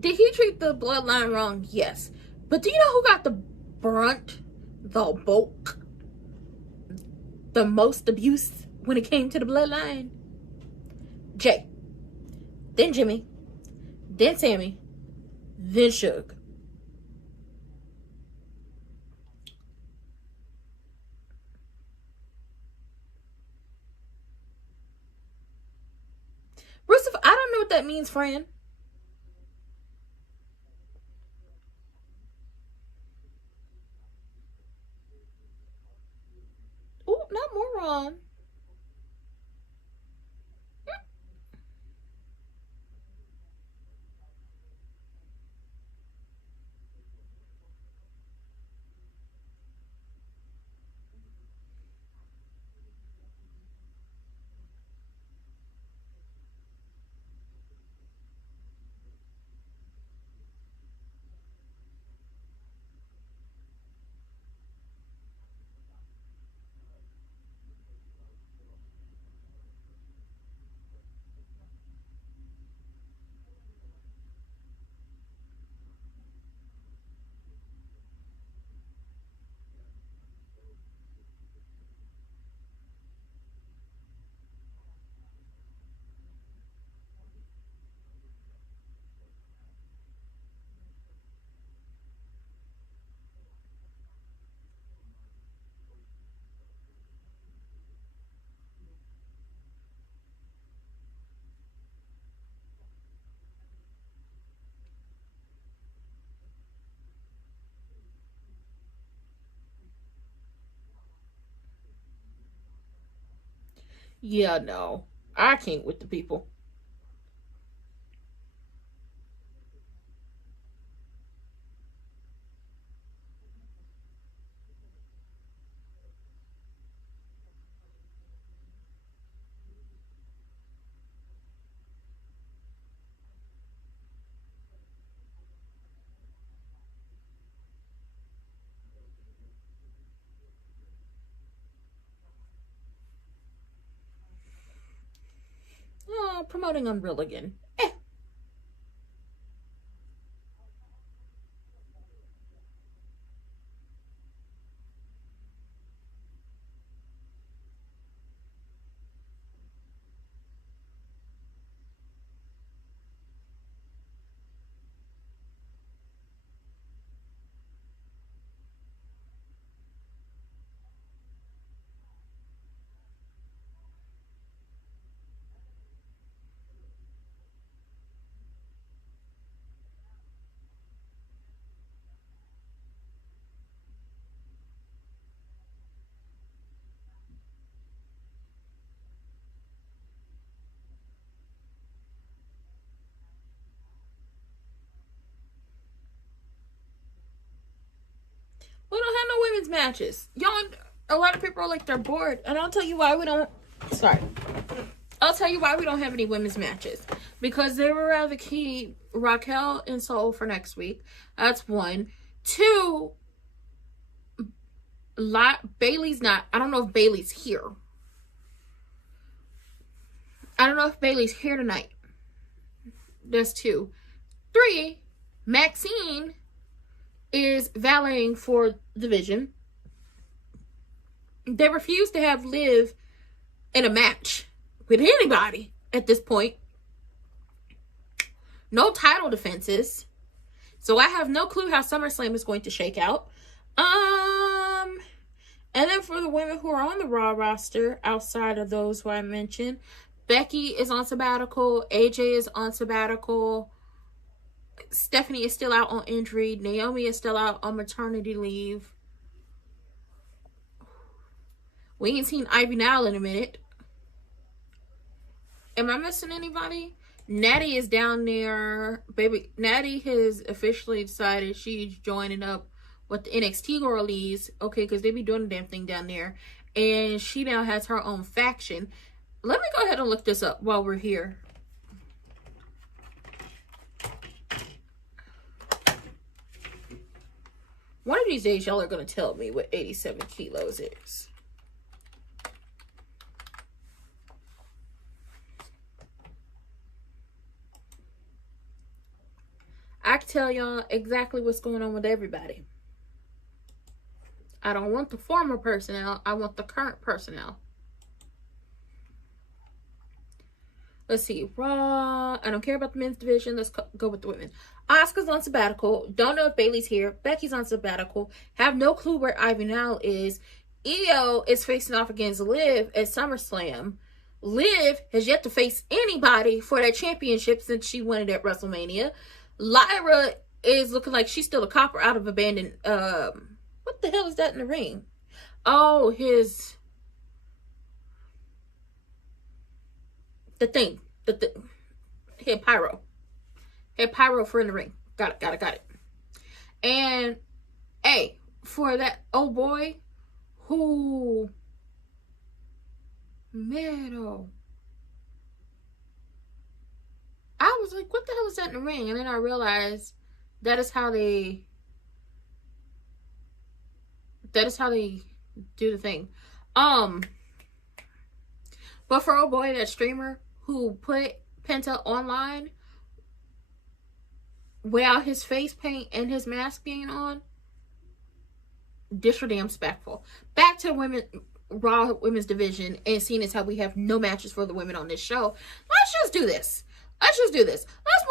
Did he treat the bloodline wrong? Yes. But do you know who got the brunt, the bulk, the most abuse when it came to the bloodline? Jay. Then Jimmy. Then Sammy. Then Suge. Russell, I don't know what that means, friend. Oh, not moron. Yeah, no. I can't with the people. Oh, promoting Unreal again. We don't have no women's matches. Y'all, a lot of people are like, they're bored. And I'll tell you why we don't. Sorry. I'll tell you why we don't have any women's matches. Because they were rather keep Raquel and Soul for next week. That's one. Two, Bailey's not. I don't know if Bailey's here. I don't know if Bailey's here tonight. That's two. Three, Maxine is valeting for division. They refuse to have Liv in a match with anybody at this point. No title defenses. So I have no clue how SummerSlam is going to shake out. And then for the women who are on the Raw roster, outside of those who I mentioned, Becky is on sabbatical. AJ is on sabbatical. Stephanie is still out on injury. Naomi is still out on maternity leave. We ain't seen Ivy Nile in a minute. Am I missing anybody? Natty is down there. Baby, Natty has officially decided she's joining up with the NXT girlies. Okay, because they be doing the damn thing down there. And she now has her own faction. Let me go ahead and look this up while we're here. One of these days, y'all are going to tell me what 87 kilos is. I can tell y'all exactly what's going on with everybody. I don't want the former personnel. I want the current personnel. Let's see. Raw. I don't care about the men's division. Let's go with the women. Asuka's on sabbatical. Don't know if Bailey's here. Becky's on sabbatical. Have no clue where Ivy Nile is. Io is facing off against Liv at SummerSlam. Liv has yet to face anybody for that championship since she won it at WrestleMania. Lyra is looking like she's still a copper out of abandoned. What the hell is that in the ring? Oh, the thing. He had pyro. Had pyro for in the ring. Got it. And, hey, for that old boy who... Meadow. I was like, what the hell is that in the ring? And then I realized that is how they do the thing. But for old boy, that streamer who put Penta online without his face paint and his mask being on, disrespectful. Back to Raw women's division, and seeing as how we have no matches for the women on this show, let's just do this. Let's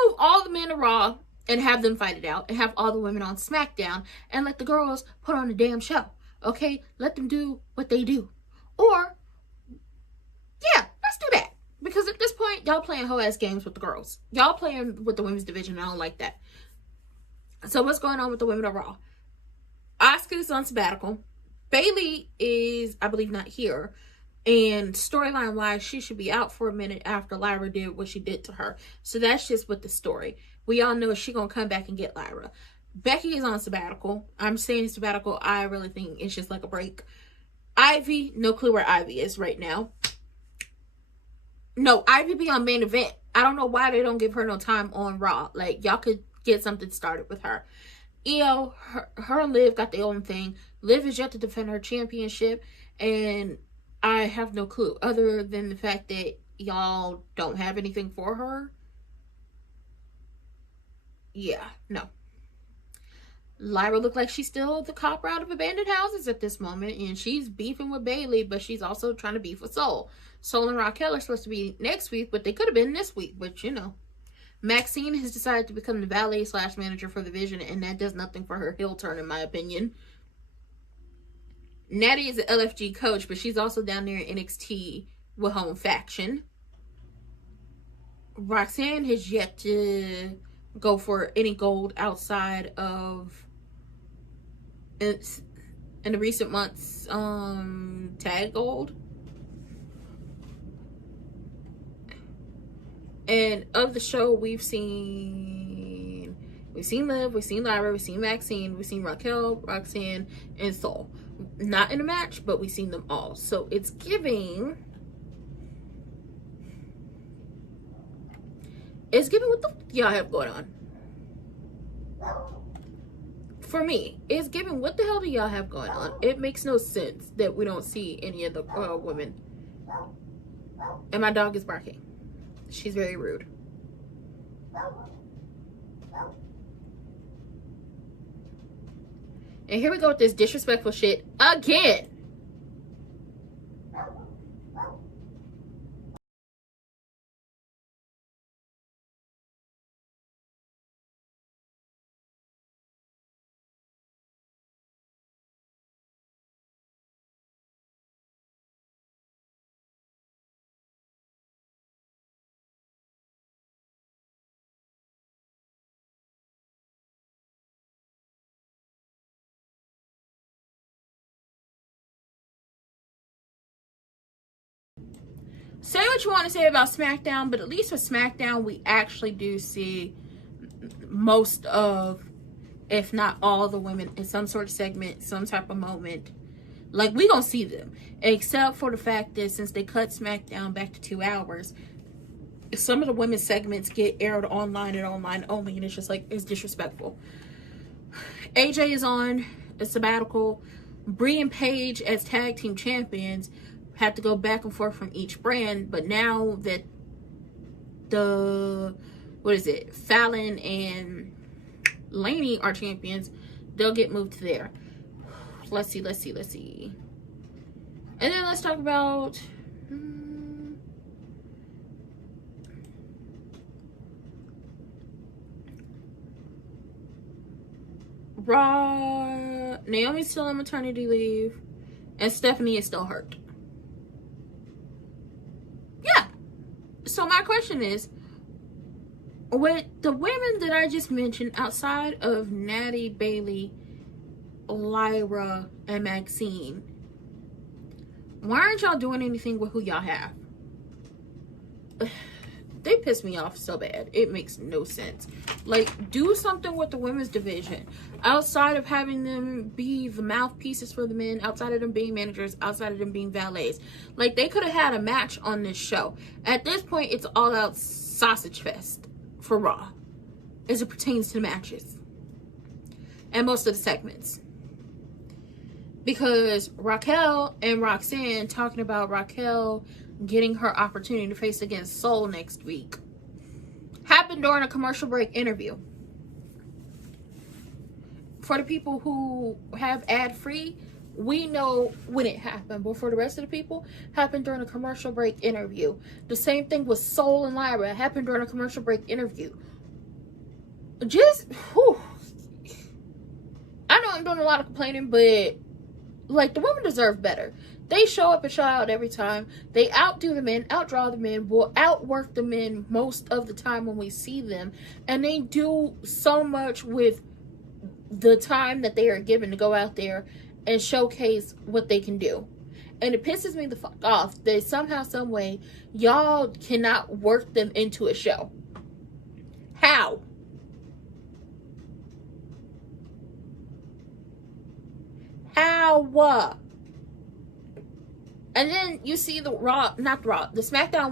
move all the men to Raw and have them fight it out, and have all the women on SmackDown, and let the girls put on a damn show. Okay? Let them do what they do. Or, yeah, let's do that. Because at this point, y'all playing hoe ass games with the girls. Y'all playing with the women's division. I don't like that. So what's going on with the women of Raw? Asuka is on sabbatical. Bailey is, I believe, not here. And storyline wise, she should be out for a minute after Lyra did what she did to her. So that's just with the story. We all know she gonna come back and get Lyra. Becky is on sabbatical. I'm saying sabbatical. I really think it's just like a break. Ivy, no clue where Ivy is right now. No, Ivy be on main event. I don't know why they don't give her no time on Raw. Like, y'all could get something started with her. Io, her and Liv got their own thing. Liv is yet to defend her championship, and I have no clue other than the fact that y'all don't have anything for her. Yeah, no. Lyra looked like she's still the cop out of abandoned houses at this moment, and she's beefing with Bailey, but she's also trying to beef with Soul. Soul and Raquel are supposed to be next week, but they could have been this week, but you know. Maxine has decided to become the valet / manager for the Vision, and that does nothing for her heel turn, in my opinion. Natty is an LFG coach, but she's also down there in NXT with Home Faction. Roxanne has yet to go for any gold outside of, in the recent months, tag gold. And of the show, we've seen Liv, we've seen Lyra, we've seen Maxine, we've seen Raquel, Roxanne, and Soul. Not in a match, but we've seen them all. So it's giving what the y'all have going on. For me, it's giving what the hell do y'all have going on. It makes no sense that we don't see any of the women. And my dog is barking. She's very rude. And here we go with this disrespectful shit again. Say what you want to say about SmackDown, but at least with SmackDown, we actually do see most of, if not all the women in some sort of segment, some type of moment. Like, we gonna see them. Except for the fact that since they cut SmackDown back to 2 hours, some of the women's segments get aired online and online only, and it's just like, it's disrespectful. AJ is on a sabbatical. Brie and Paige as tag team champions have to go back and forth from each brand, but now that Fallon and Laney are champions, they'll get moved to there. Let's see. And then let's talk about Raw. Naomi's still on maternity leave, and Stephanie is still hurt. So my question is, with the women that I just mentioned, outside of Natty, Bailey, Lyra, and Maxine, why aren't y'all doing anything with who y'all have? They piss me off so bad. It makes no sense. Like, do something with the women's division. Outside of having them be the mouthpieces for the men, outside of them being managers, outside of them being valets. Like, they could have had a match on this show. At this point, it's all out sausage fest for Raw, as it pertains to the matches. And most of the segments. Because Raquel and Roxanne, talking about Raquel getting her opportunity to face against Soul next week, happened during a commercial break interview. For the people who have ad-free, we know when it happened, but for the rest of the people, happened during a commercial break interview. The same thing with Soul and Lyra, happened during a commercial break interview. Just, whew. I know I'm doing a lot of complaining, but like, the women deserve better. They show up and show out every time. They outdo the men, outdraw the men, will outwork the men most of the time when we see them. And they do so much with the time that they are given to go out there and showcase what they can do. And it pisses me the fuck off that somehow, some way, y'all cannot work them into a show. How? How? And then you see the SmackDown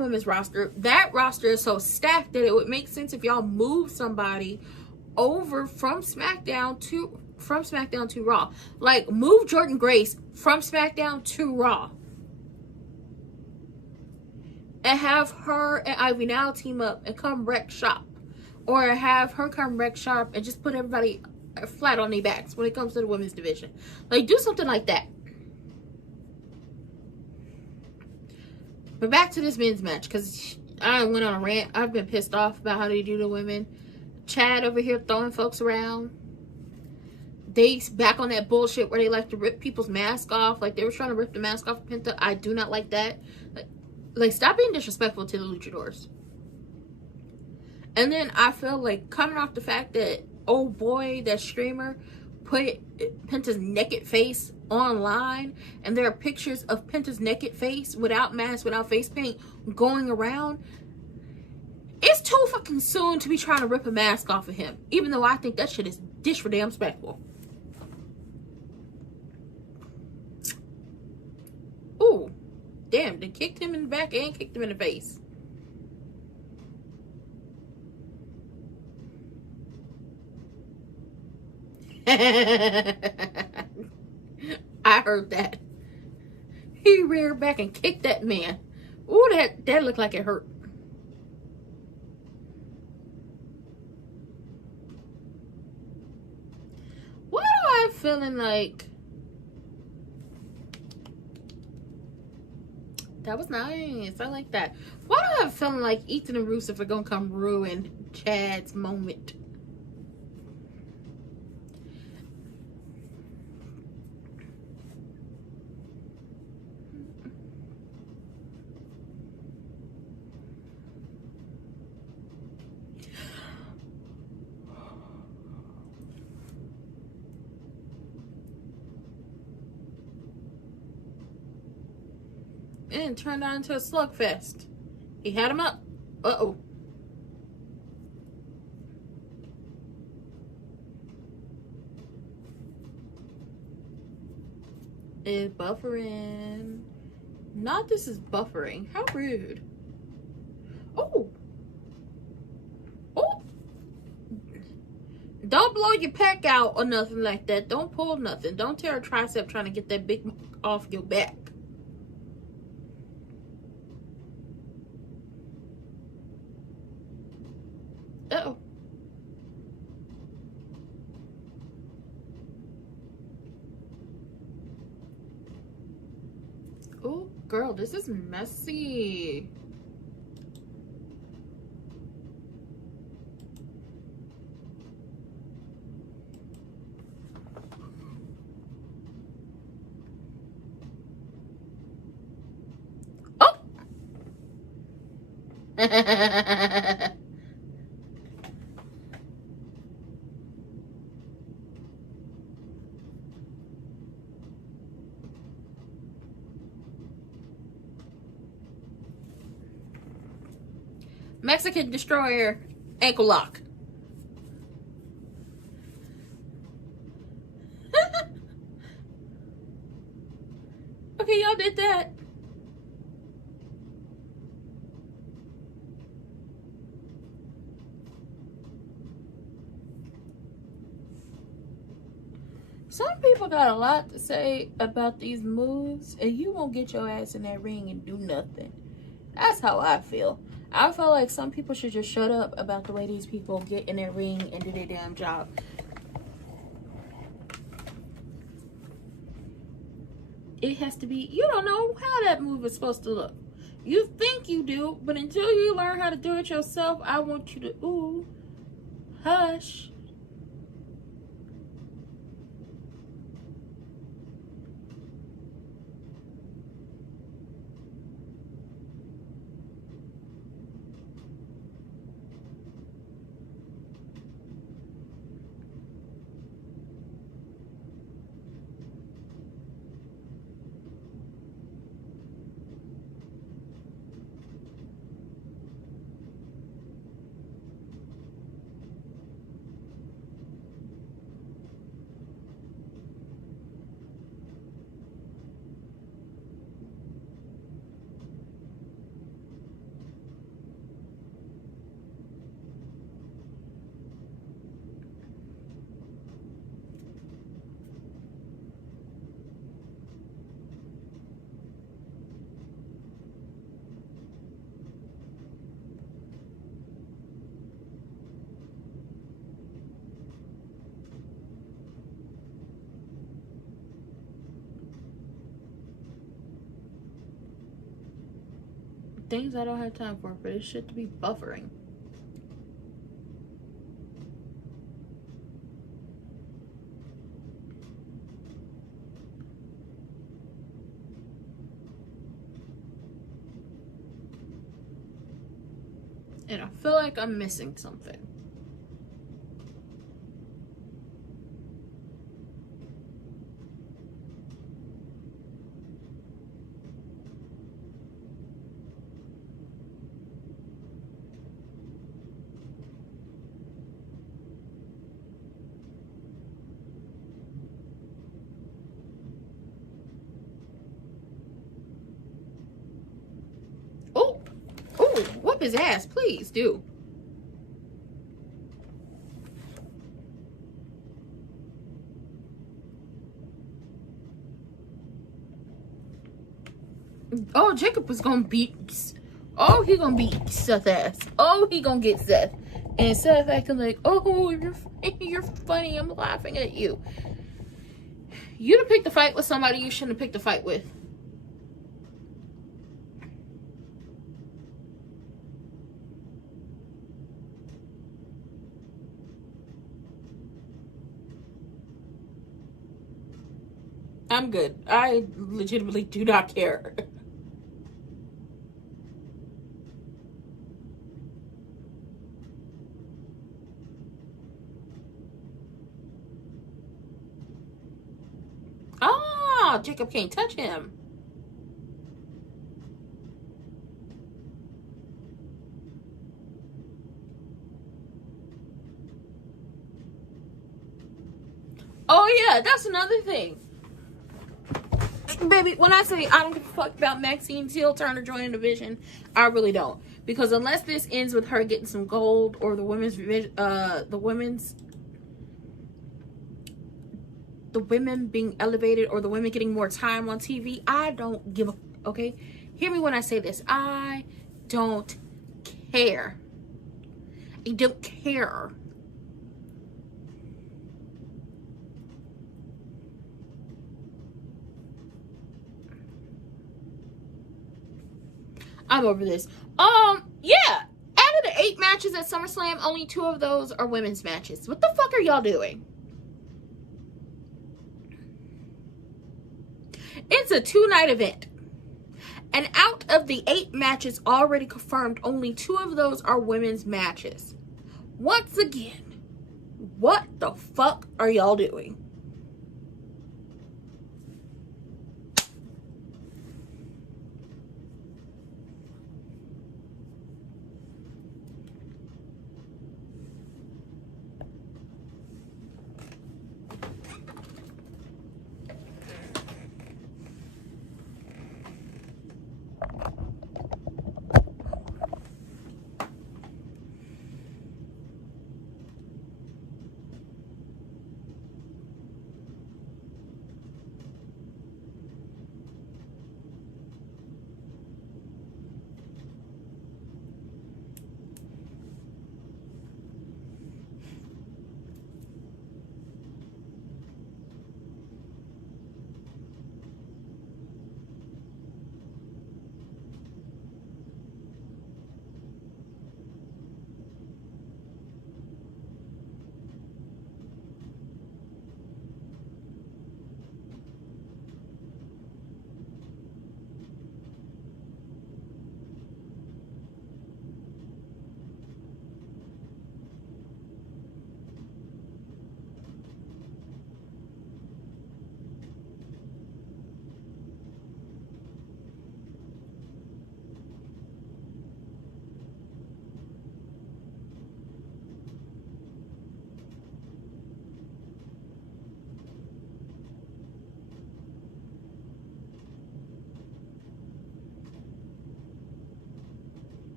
Women's roster. That roster is so stacked that it would make sense if y'all move somebody over from SmackDown to Raw. Like, move Jordynne Grace from SmackDown to Raw. And have her and Ivy Now team up and come wreck shop. Or have her come wreck shop and just put everybody flat on their backs when it comes to the women's division. Like, do something like that. But back to this men's match, because I went on a rant. I've been pissed off about how they do the women. Chad over here throwing folks around. They back on that bullshit where they like to rip people's mask off. Like, they were trying to rip the mask off of Penta. I do not like that. Like, stop being disrespectful to the luchadors. And then I feel like, coming off the fact that, oh boy, that streamer put Penta's naked face online, and there are pictures of Penta's naked face without mask, without face paint going around. It's too fucking soon to be trying to rip a mask off of him, even though I think that shit is dish for damn respectful. Ooh, damn, they kicked him in the back and kicked him in the face. I heard that. He reared back and kicked that man. Ooh, that looked like it hurt. Why do I feeling like that was nice? I like that. Why do I have feeling like Ethan and Rusev are gonna come ruin Chad's moment? And turned on into a slugfest. He had him up. Uh-oh. Is buffering. Not this is buffering. How rude. Oh. Oh. Don't blow your pec out or nothing like that. Don't pull nothing. Don't tear a tricep trying to get that big off your back. Uh-oh. Oh, girl, this is messy. Oh! Mexican Destroyer ankle lock. Okay, y'all did that. Some people got a lot to say about these moves, and you won't get your ass in that ring and do nothing. That's how I feel. I feel like some people should just shut up about the way these people get in their ring and do their damn job. It has to be, you don't know how that move is supposed to look. You think you do, but until you learn how to do it yourself, I want you to, ooh, hush. things I don't have time for this shit to be buffering. And I feel like I'm missing something. Whoop his ass, please do. Oh, Jacob was gonna beat. Oh, he gonna beat Seth ass. Oh, he gonna get Seth. And Seth acting like, oh, you're funny. I'm laughing at you. You done picked a fight with somebody you shouldn't have picked a fight with. I'm good. I legitimately do not care. Ah, Jacob can't touch him. Oh yeah, that's another thing. Baby, when I say I don't give a fuck about Maxine's heel turn or joining the division, I really don't. Because unless this ends with her getting some gold or the women being elevated or the women getting more time on TV, I don't give a, okay? Hear me when I say this. I don't care. I don't care. I'm over this. Yeah. Out of the 8 matches at SummerSlam, only 2 of those are women's matches. What the fuck are y'all doing? It's a 2-night event. And out of the 8 matches already confirmed, only 2 of those are women's matches. Once again, what the fuck are y'all doing?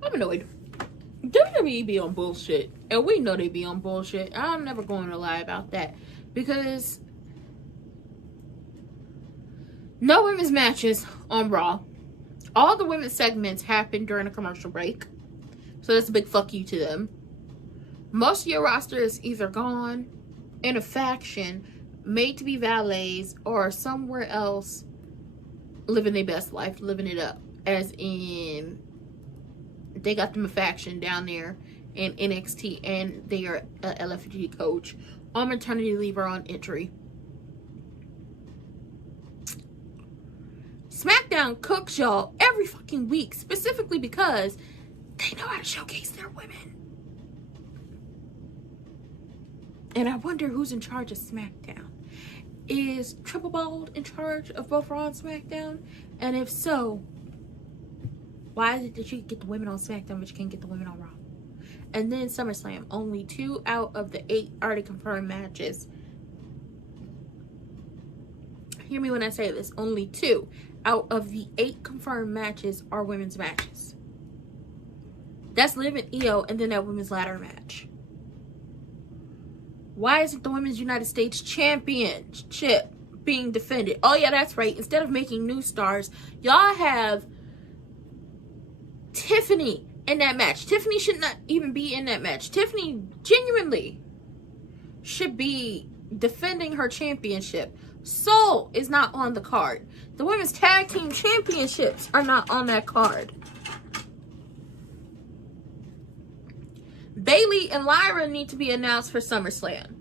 I'm annoyed. WWE be on bullshit. And we know they be on bullshit. I'm never going to lie about that. Because No women's matches on Raw. All the women's segments happened during a commercial break. So that's a big fuck you to them. Most of your roster is either gone, in a faction, made to be valets, or somewhere else living their best life, living it up. As in, they got them a faction down there in NXT, and they are a LFG coach on maternity leave or on injury. SmackDown cooks y'all every fucking week, specifically because they know how to showcase their women. And I wonder who's in charge of SmackDown. Is Triple Bald in charge of both Raw and SmackDown? And if so, why is it that you get the women on SmackDown but you can't get the women on Raw? And then Summerslam, only 2 out of the 8 already confirmed matches. Hear me when I say this. Only 2 out of the 8 confirmed matches are women's matches. That's Liv and Io, and then that women's ladder match. Why isn't the Women's United States Championship being defended? Oh yeah, that's right. Instead of making new stars, y'all have Tiffany in that match. Tiffany should not even be in that match. Tiffany genuinely should be defending her championship. Soul is not on the card. The Women's Tag Team Championships are not on that card. Bayley and Lyra need to be announced for SummerSlam.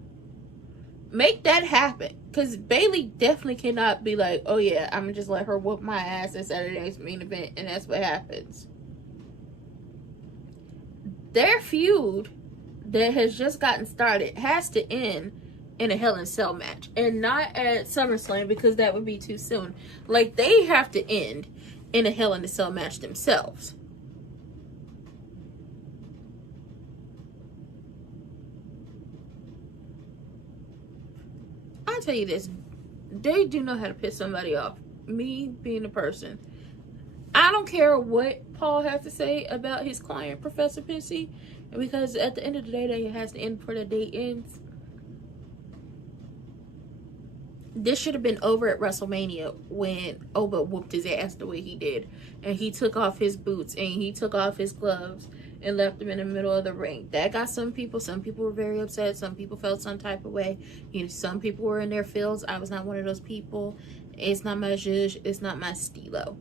Make that happen. Because Bayley definitely cannot be like, oh yeah, I'm going to just let her whoop my ass at Saturday's main event. And that's what happens. Their feud that has just gotten started has to end in a Hell in a Cell match. And not at SummerSlam, because that would be too soon. Like, they have to end in a Hell in a Cell match themselves. I'll tell you this, they do know how to piss somebody off. Me being a person, I don't care what Paul has to say about his client, Professor Pissy, because at the end of the day, that has to end before the day ends. This should have been over at WrestleMania when Oba whooped his ass the way he did, and he took off his boots and he took off his gloves and left him in the middle of the ring. That got some people. Some people were very upset. Some people felt some type of way. You know, some people were in their feels. I was not one of those people. It's not my zhuzh. It's not my stilo.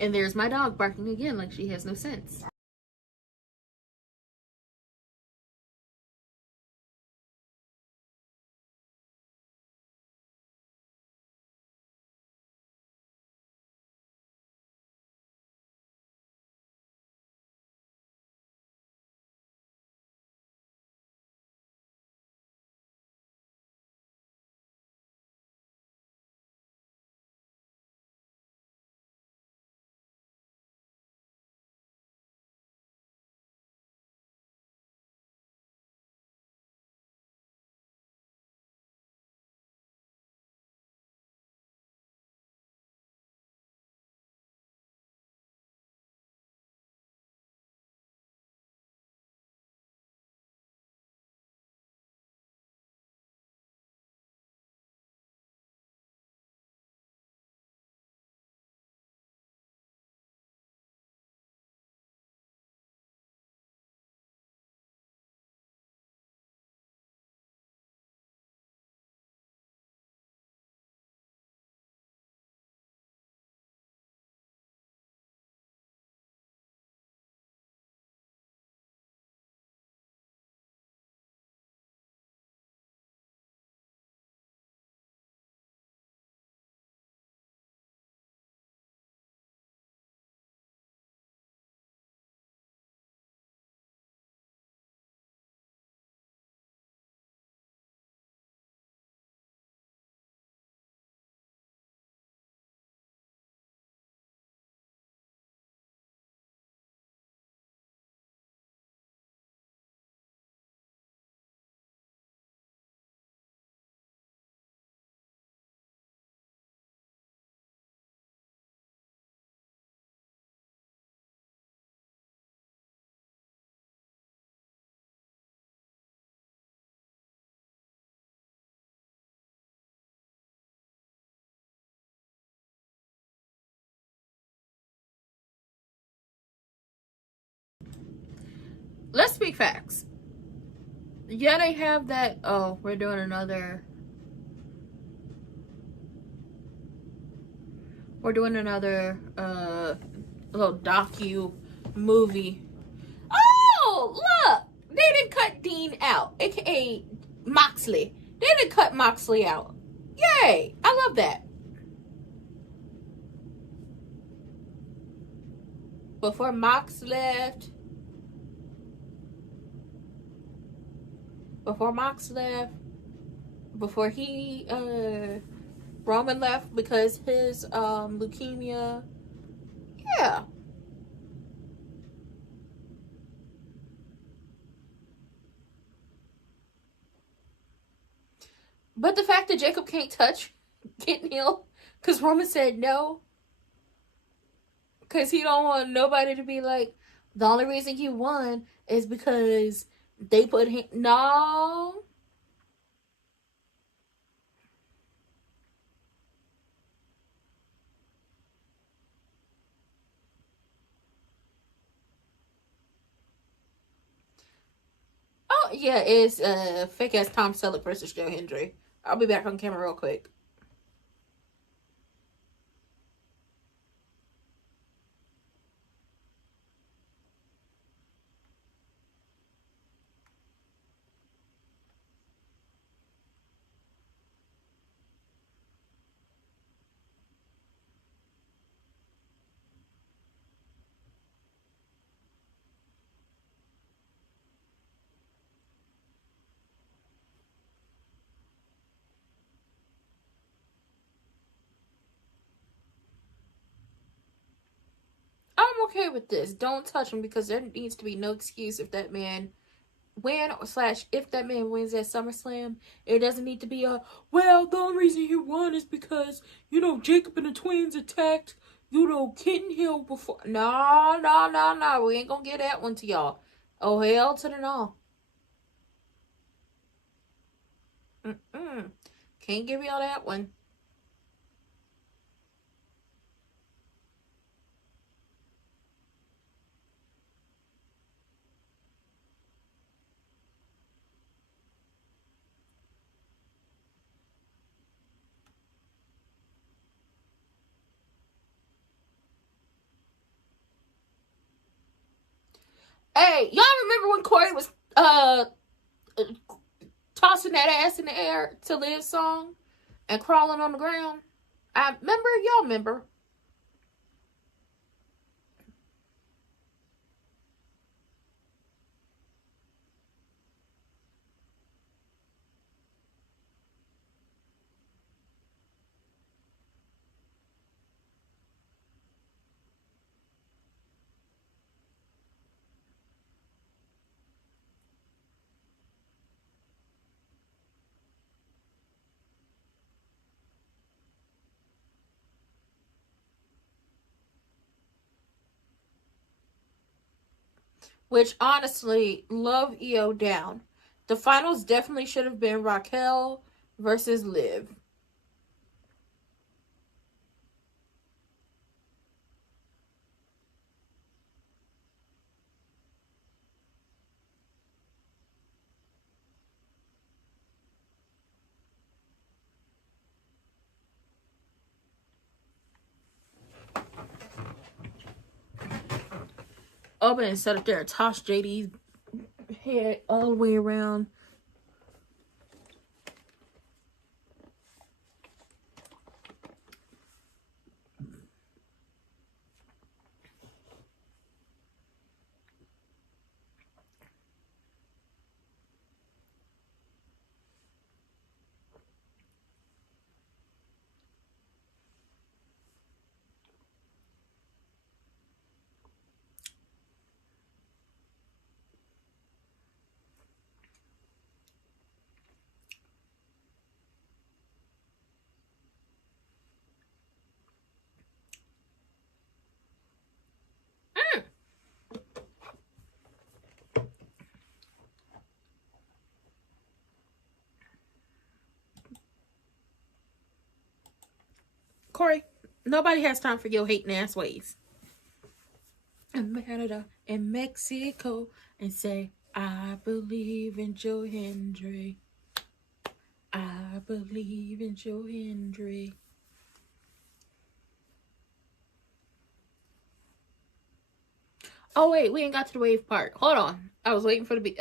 And there's my dog barking again like she has no sense. let's speak facts. Yeah, they have that. Oh, we're doing another little docu movie. Oh, look, they didn't cut Dean out, aka Moxley. They didn't cut Moxley out. Yay, I love that. Before Mox left, before he Roman left because his leukemia. Yeah. But the fact that Jacob can't touch Kitten Hill because Roman said no, because he don't want nobody to be like, the only reason he won is because they put him. No. Oh, yeah, it's fake ass Tom Selleck versus Joe Hendry. I'll be back on camera real quick. I'm okay with this. Don't touch him because there needs to be no excuse if that man if that man wins at SummerSlam. It doesn't need to be well, the only reason he won is because, Jacob and the twins attacked, Kitten Hill before. No. We ain't gonna get that one to y'all. Oh, hell to the no. Can't give y'all that one. Hey, y'all remember when Corey was tossing that ass in the air to Liv's song and crawling on the ground? Y'all remember. Which, honestly, love EO down. The finals definitely should have been Raquel versus Liv. Open and set up there and toss JD's head all the way around. Corey, nobody has time for your hating ass ways. in Canada and Mexico and say, I believe in Joe Hendry. I believe in Joe Hendry. Oh, wait, we ain't got to the wave part. Hold on. I was waiting for the beat.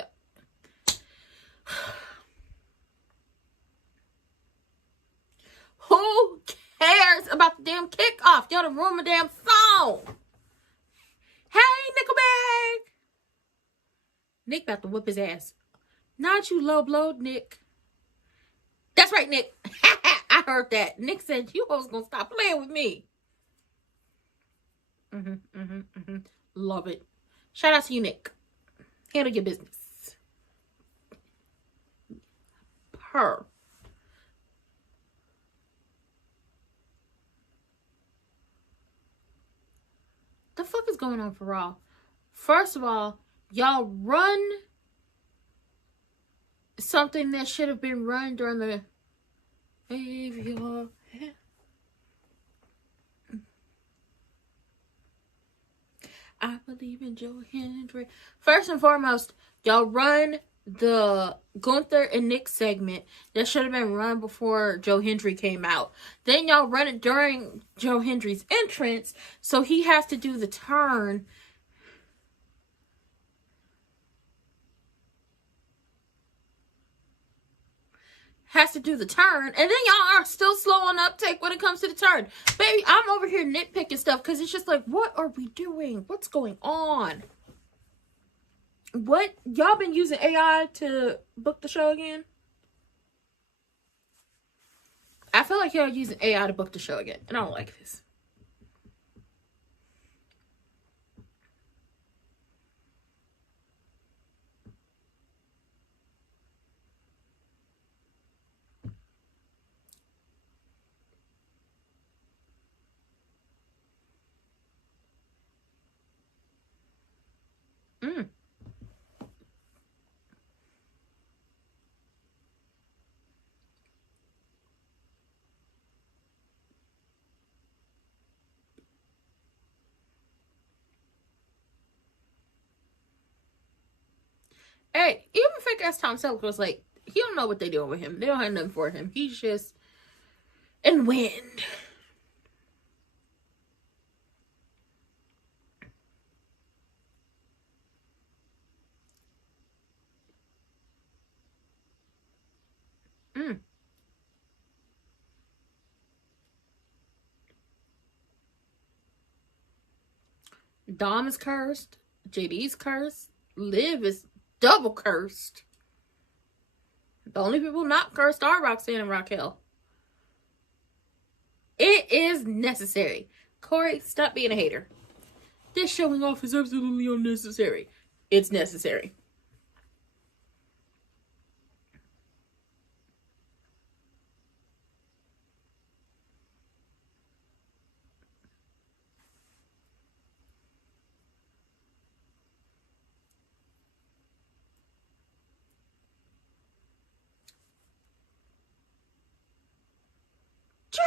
Who cares about the damn kickoff? Y'all done ruined my damn song. Hey, Nickelback. Nick about to whip his ass. Not you low blowed, Nick. That's right, Nick. I heard that. Nick said you was gonna stop playing with me. Love it. Shout out to you, Nick. Handle your business. Purr. The fuck is going on for Raw? First of all, y'all run something that should have been run during the I believe in Joe Hendry. First and foremost, y'all run the Gunther and Nick segment that should have been run before Joe Hendry came out. Then y'all run it during Joe Hendry's entrance, so he has to do the turn. And then y'all are still slow on uptake when it comes to the turn. Baby, I'm over here nitpicking stuff because it's just like, what are we doing? What's going on? What? Y'all been using AI to book the show again? I feel like y'all using AI to book the show again, and I don't like this. Hey, even fake ass Tom Selleck was like, he don't know what they doing with him. They don't have nothing for him. He's just in wind. Dom is cursed. JD's cursed. Liv is double cursed. The only people not cursed are Roxanne and Raquel. It is necessary. Corey, stop being a hater. This showing off is absolutely unnecessary. It's necessary.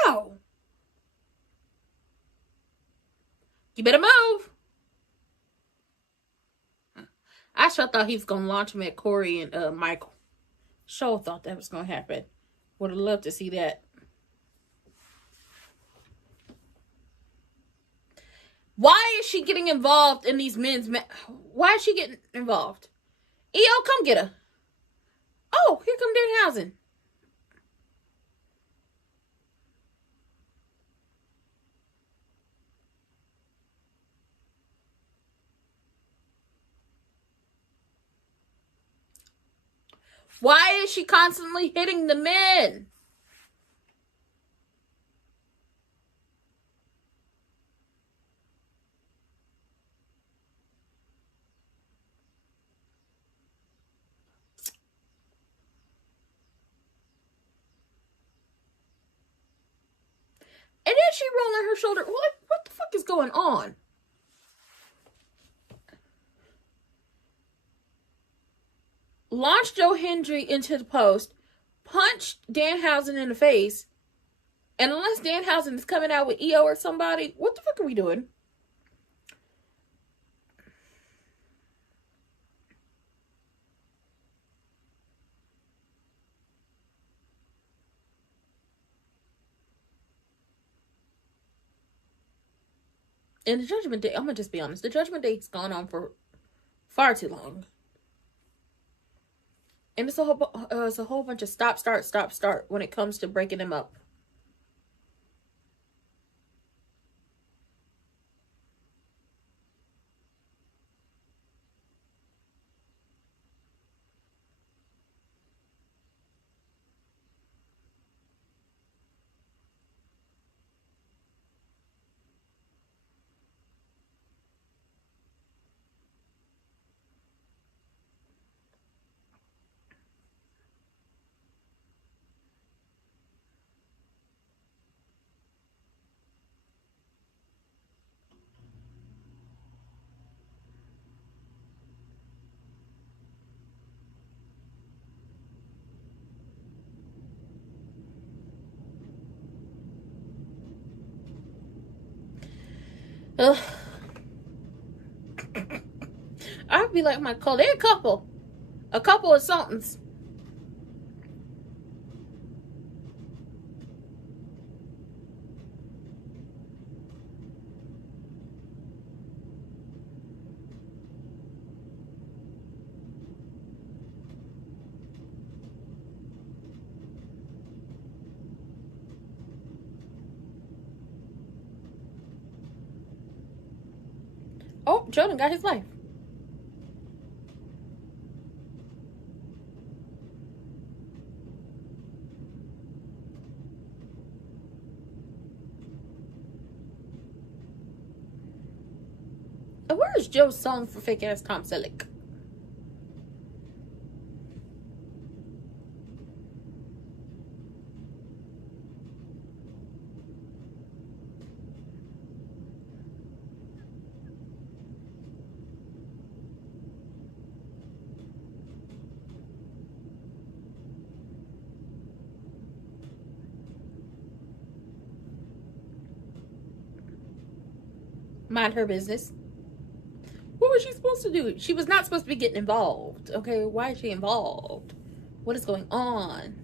Joe, you better move. I sure thought he was gonna launch him at Corey and Michael. Sure thought that was gonna happen. Would have loved to see that. Why is she getting involved in these men's why is she getting involved? EO, come get her. Oh, here come Danhausen. Why is she constantly hitting the men? And then she rolling her shoulder. What the fuck is going on? Launched Joe Hendry into the post, punched Danhausen in the face, and unless Danhausen is coming out with EO or somebody, what the fuck are we doing? And the Judgment Day, I'm going to just be honest, the Judgment Day's gone on for far too long. And it's a whole bunch of stop, start when it comes to breaking them up. Ugh. I'd be like, they're a couple. A couple of somethings. Oh, Jordan got his life. Where is Joe's song for fake ass Tom Selleck? Mind her business. What was she supposed to do? She was not supposed to be getting involved. Okay, why is she involved? What is going on?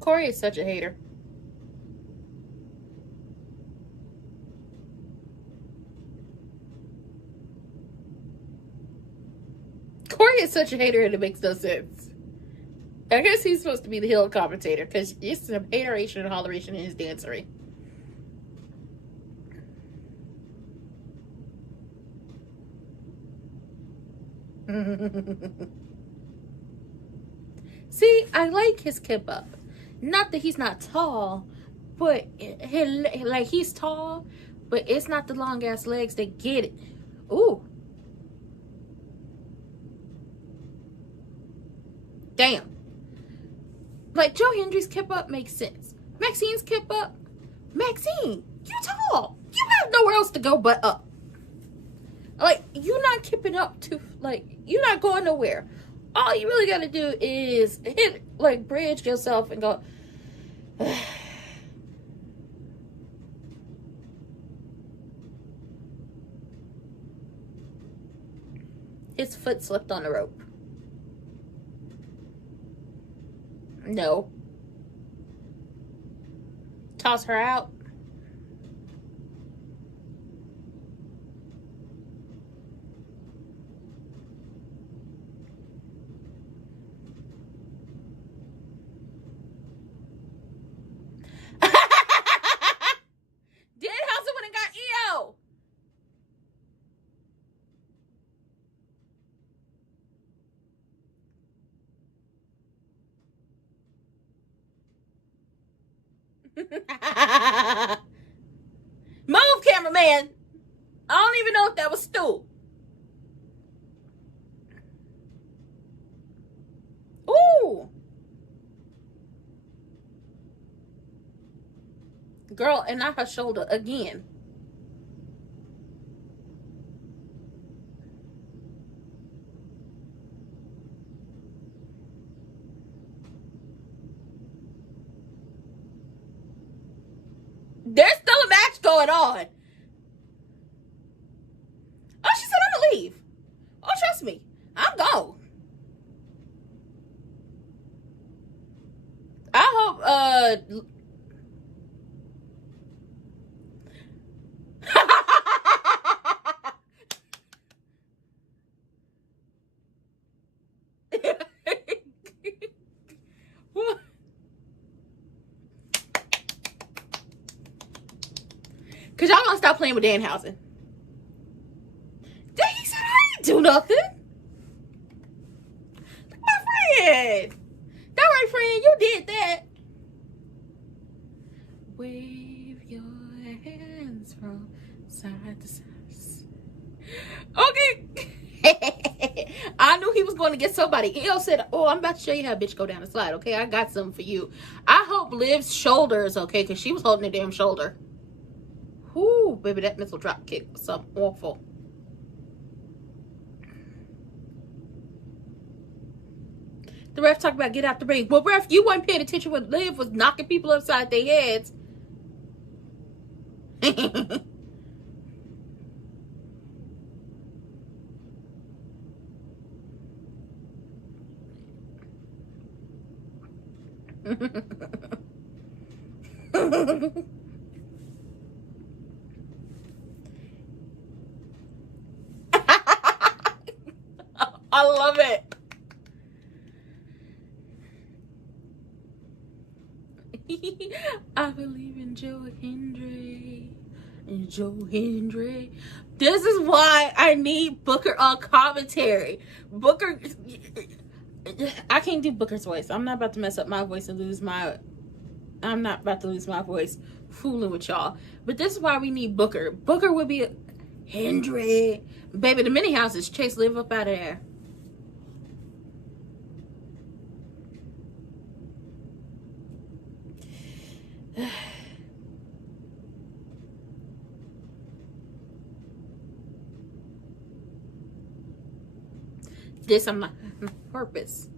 Corey is such a hater. Corey is such a hater and it makes no sense. I guess he's supposed to be the hill commentator because it's some hateration and holleration in his dancery. See, I like his kip up. Not that he's not tall, but he's tall, but it's not the long ass legs that get it. Ooh. Damn. Like Joe Hendry's kip up makes sense. Maxine's kip up. Maxine, you tall. You have nowhere else to go but up. Like, you're not kipping up to, like, you're not going nowhere. All you really gotta do is hit, like, bridge yourself and go. His foot slipped on the rope. No. Toss her out. man. I don't even know if that was stew. Ooh. Girl, and not her shoulder again. There's still a match going on. Oh, she said I'm gonna leave. Oh, trust me. I'm gone. I hope, Cause y'all gonna stop playing with Danhausen. Dang, he said I ain't do nothing. My friend. That right, friend, you did that. Wave your hands from side to side. Okay. I knew he was going to get somebody else. Said, oh, I'm about to show you how a bitch go down the slide. Okay, I got something for you. I hope Liv's shoulder is okay, because she was holding a damn shoulder. Whoo, baby, that missile drop kick was something awful. The ref talked about get out the ring. Well, ref, you weren't paying attention when Liv was knocking people upside their heads. I love it. I believe in Joe Hendry. Joe Hendry. This is why I need Booker on commentary. Booker, I can't do Booker's voice. I'm not about to mess up my voice and lose my. I'm not about to lose my voice fooling with y'all. But this is why we need Booker. Booker would be Hendry. Baby, the mini houses chase Liv up out of there. This I'm not on purpose.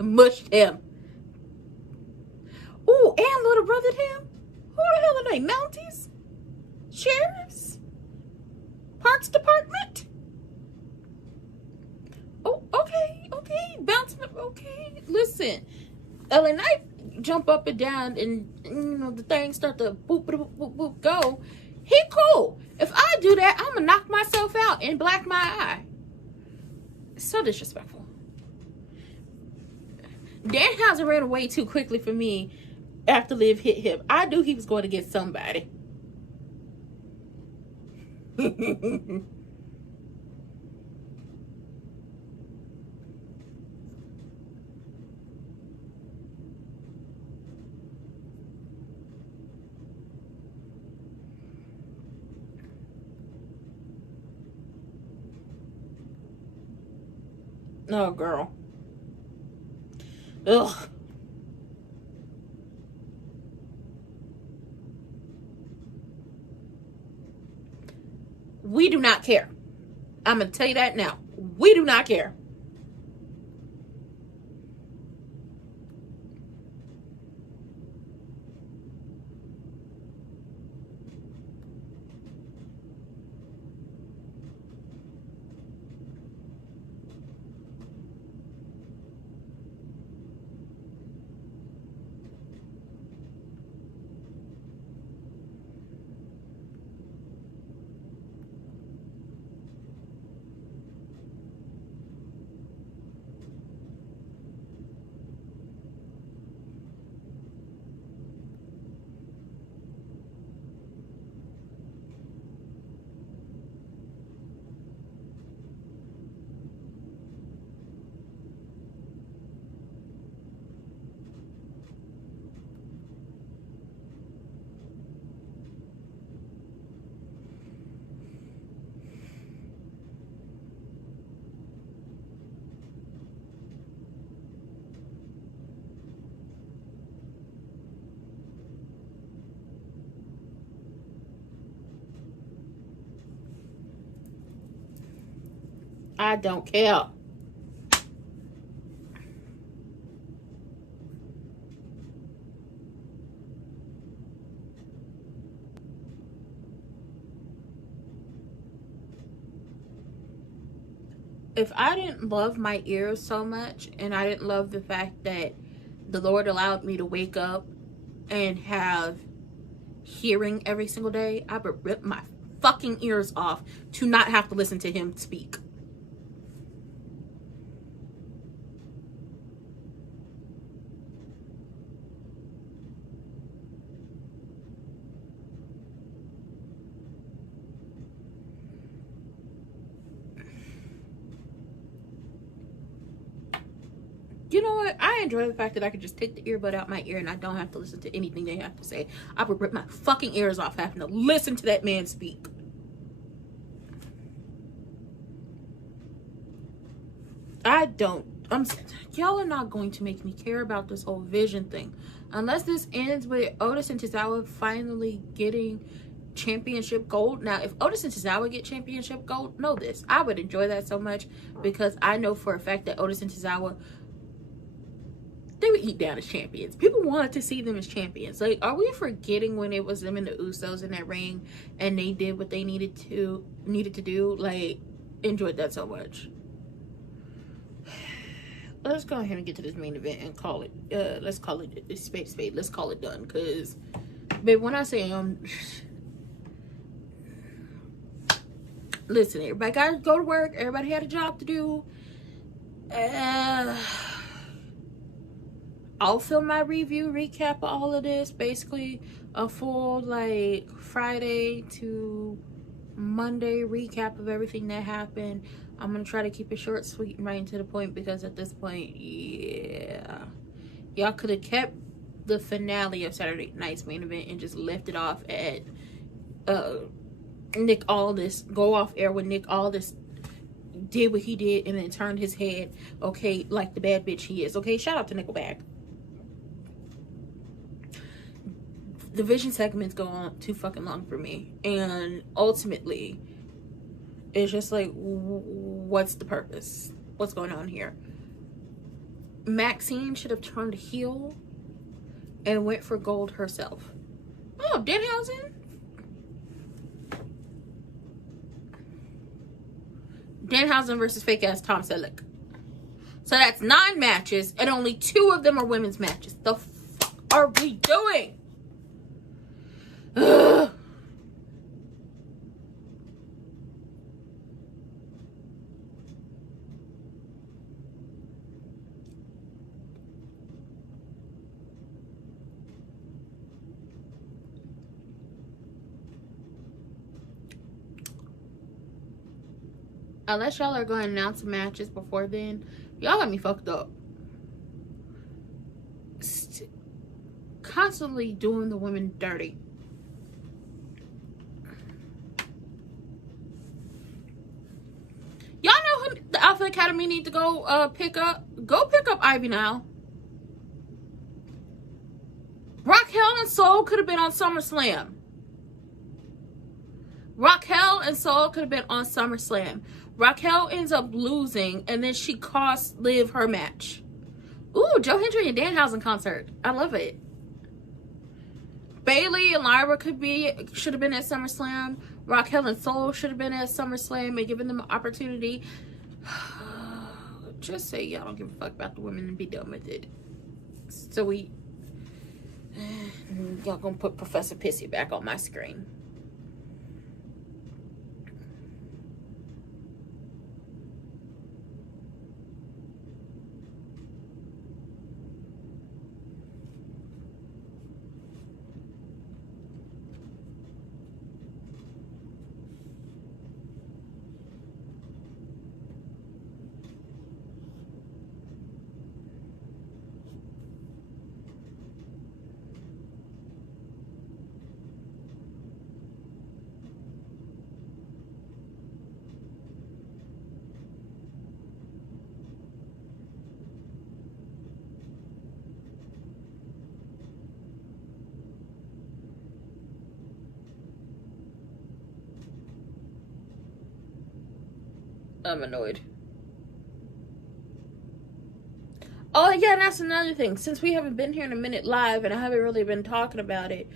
Mushed him. Ooh, and little brother him. Who the hell are they? Mounties? Sheriffs? Parks department? Oh, okay, okay. Bouncing up, okay. Listen, LA Knight jump up and down and you know the things start to boop boop boop boop go. He cool. If I do that, I'm gonna knock myself out and black my eye. So disrespectful. Danhausen ran away too quickly for me after Liv hit him. I knew he was going to get somebody. Oh, girl. Ugh. We do not care. I'm going to tell you that now. We do not care. I don't care. If I didn't love my ears so much, and I didn't love the fact that the Lord allowed me to wake up and have hearing every single day, I would rip my fucking ears off to not have to listen to him speak. You know what? I enjoy the fact that I can just take the earbud out my ear and I don't have to listen to anything they have to say. I would rip my fucking ears off having to listen to that man speak. Y'all are not going to make me care about this whole vision thing. Unless this ends with Otis and Tozawa finally getting championship gold. Now, if Otis and Tozawa get championship gold, know this. I would enjoy that so much because I know for a fact that Otis and Tozawa, they would eat down as champions. People wanted to see them as champions. Like, are we forgetting when it was them and the Usos in that ring and they did what they needed to do? Like, enjoyed that so much. Let's go ahead and get to this main event and call it, let's call it spade. Let's call it done. Because, babe, when I say, listen, everybody got to go to work. Everybody had a job to do. I'll film my review, recap of all of this. Basically, a full, like, Friday to Monday recap of everything that happened. I'm going to try to keep it short, sweet, and right to the point because at this point, yeah. Y'all could have kept the finale of Saturday night's main event and just left it off at Nick Aldis. Go off air when Nick Aldis did what he did and then turned his head, okay, like the bad bitch he is. Okay, shout out to Nickelback. The vision segments go on too fucking long for me. And ultimately, it's just like, what's the purpose? What's going on here? Maxine should have turned heel and went for gold herself. Oh, Danhausen? Danhausen versus fake ass Tom Selleck. So that's 9 matches and only 2 of them are women's matches. The fuck are we doing? Ugh. Unless y'all are going to announce matches before then, y'all got me fucked up. Constantly doing the women dirty. Y'all know who the Alpha Academy need to go pick up? Go pick up Ivy now. Raquel and Soul could have been on SummerSlam. Raquel and Soul could have been on SummerSlam. Raquel ends up losing, and then she costs Liv her match. Ooh, Joe Hendry and Danhausen concert. I love it. Bailey and Lyra should have been at SummerSlam. Raquel and Soul should have been at SummerSlam and given them an opportunity. Just say y'all don't give a fuck about the women and be done with it. So y'all gonna put Professor Pissy back on my screen. I'm annoyed. Oh, yeah, that's another thing. Since we haven't been here in a minute live and I haven't really been talking about it,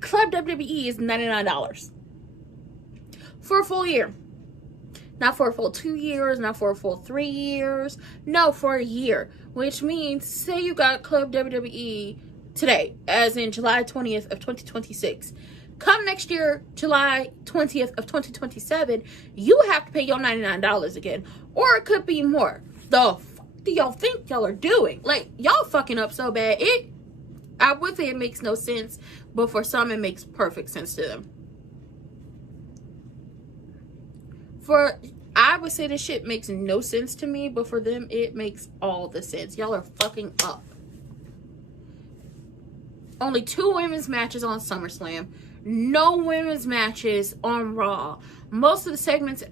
Club WWE is $99 for a full year. Not for a full 2 years, not for a full 3 years. No, for a year. Which means, say you got Club WWE today, as in July 20th of 2026. Come next year, July 20th of 2027, you have to pay your $99 again. Or it could be more. The fuck do y'all think y'all are doing? Like, y'all fucking up so bad. I would say it makes no sense, but for some it makes perfect sense to them. I would say this shit makes no sense to me, but for them it makes all the sense. Y'all are fucking up. Only 2 women's matches on SummerSlam. No women's matches on Raw. Most of the segments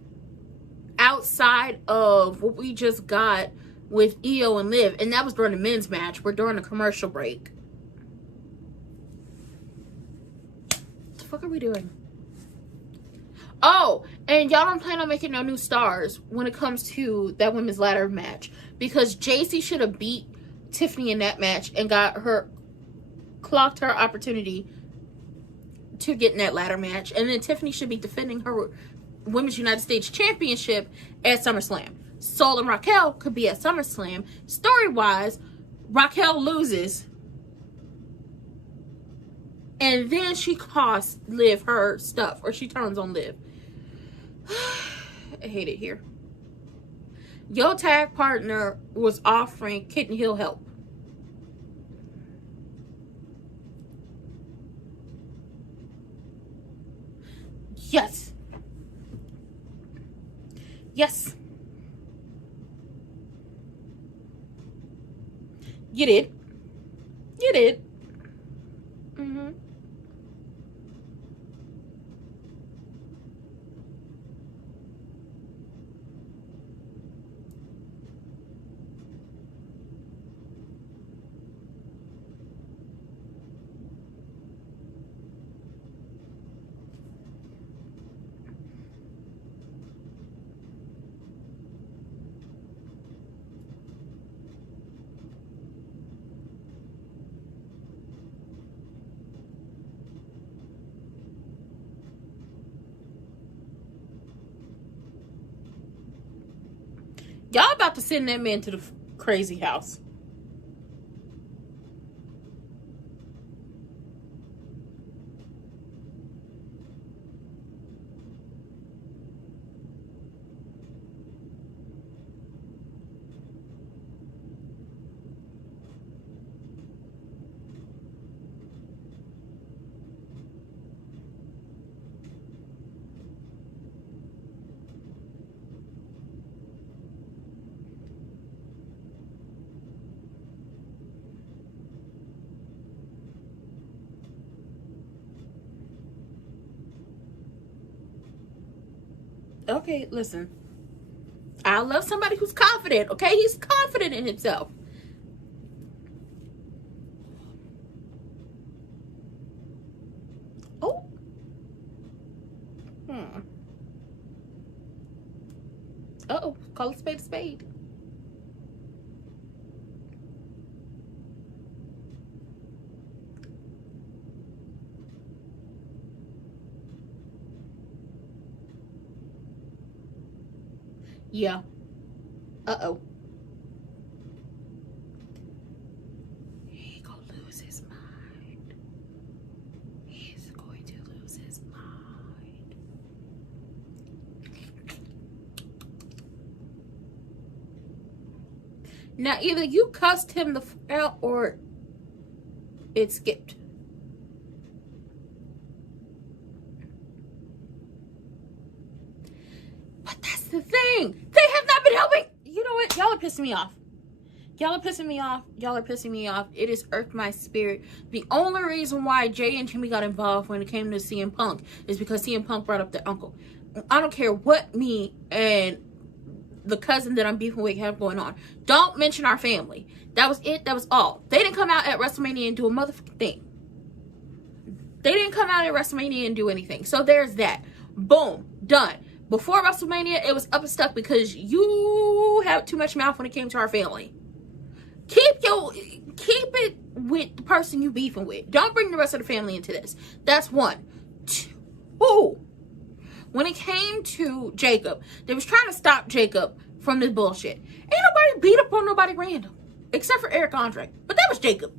outside of what we just got with Io and Liv, and that was during the men's match, were during a commercial break. What the fuck are we doing? Oh, and y'all don't plan on making no new stars when it comes to that women's ladder match, because JC should have beat Tiffany in that match and clocked her opportunity to get in that ladder match, and then Tiffany should be defending her Women's United States Championship at SummerSlam. Sol and Raquel could be at SummerSlam. Story-wise, Raquel loses, and then she costs Liv her stuff, or she turns on Liv. I hate it here. Your tag partner was offering Kitten Hill help. Yes. Yes. You did. You did. Mm-hmm. Y'all about to send that man to the crazy house. Okay, listen. I love somebody who's confident, okay? He's confident in himself. Oh. Uh-oh. Call a spade a spade. Yeah. Uh-oh. He gonna lose his mind. He's going to lose his mind. Now, either you cussed him the out or it skipped. The thing, they have not been helping. You know what? Y'all are pissing me off. Y'all are pissing me off. Y'all are pissing me off. It has irked my spirit. The only reason why Jay and Jimmy got involved when it came to CM Punk is because CM Punk brought up their uncle. I don't care what me and the cousin that I'm beefing with have going on. Don't mention our family. That was it. That was all. They didn't come out at WrestleMania and do a motherfucking thing. They didn't come out at WrestleMania and do anything. So there's that. Boom. Done. Before WrestleMania, it was up and stuck because you had too much mouth when it came to our family. keep it with the person you beefing with. Don't bring the rest of the family into this. That's one. Two, when it came to Jacob, they was trying to stop Jacob from this bullshit. Ain't nobody beat up on nobody random. Except for Eric Andre. But that was Jacob.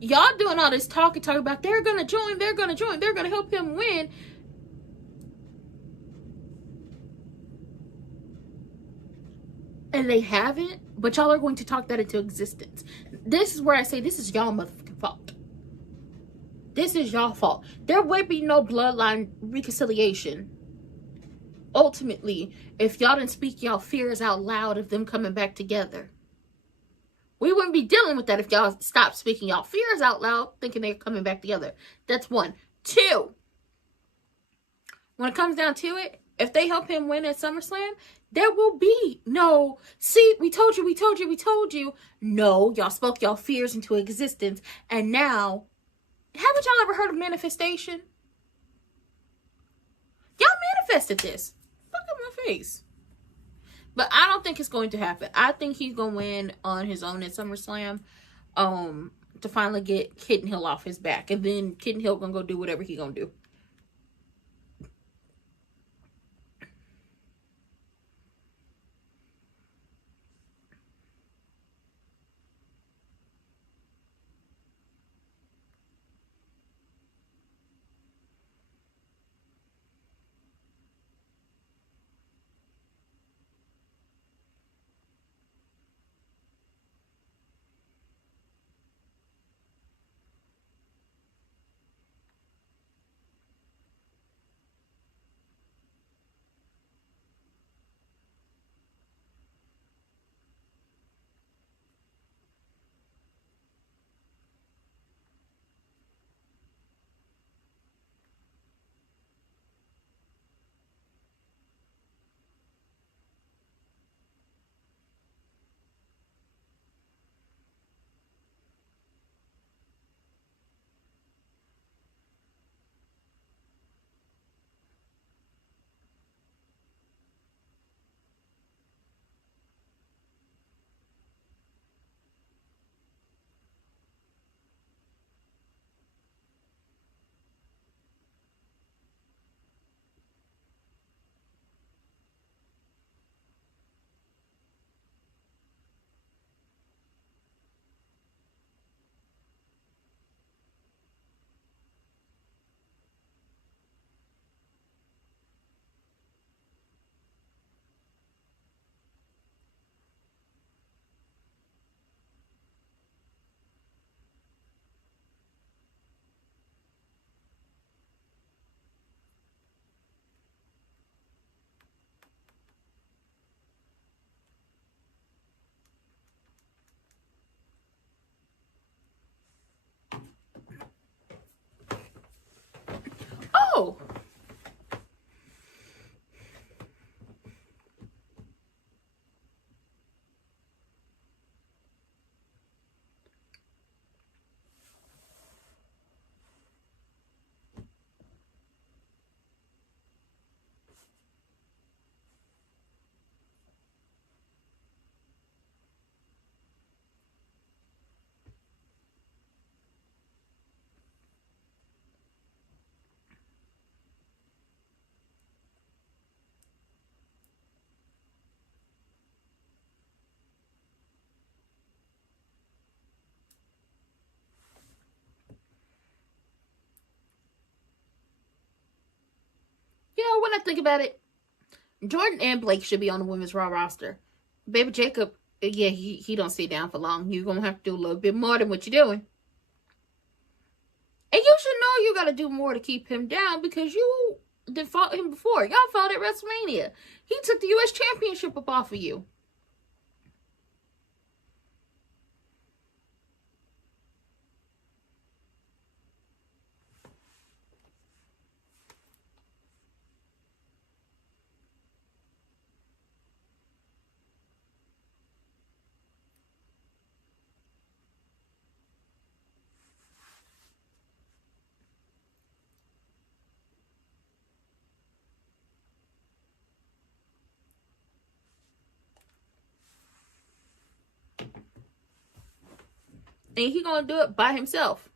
Y'all doing all this talking about they're gonna join, they're gonna help him win. And they haven't, but y'all are going to talk that into existence. This is where I say this is y'all motherfucking fault. This is y'all fault. There would be no bloodline reconciliation. Ultimately, if y'all didn't speak y'all fears out loud of them coming back together. We wouldn't be dealing with that if y'all stopped speaking y'all fears out loud, thinking they're coming back together. That's one. Two, when it comes down to it, if they help him win at SummerSlam, there will be no, see, we told you. No, y'all spoke y'all fears into existence. And now, haven't y'all ever heard of manifestation? Y'all manifested this. Look at my face. But I don't think it's going to happen. I think he's going to win on his own at SummerSlam to finally get Kitten Hill off his back. And then Kitten Hill going to go do whatever he going to do. Oh! You know, when I think about it, Jordan and Blake should be on the Women's Raw roster. Baby Jacob, yeah, he don't stay down for long. You're going to have to do a little bit more than what you're doing. And you should know you got to do more to keep him down because you did fought him before. Y'all fought at WrestleMania. He took the U.S. Championship up off of you. And he gonna do it by himself.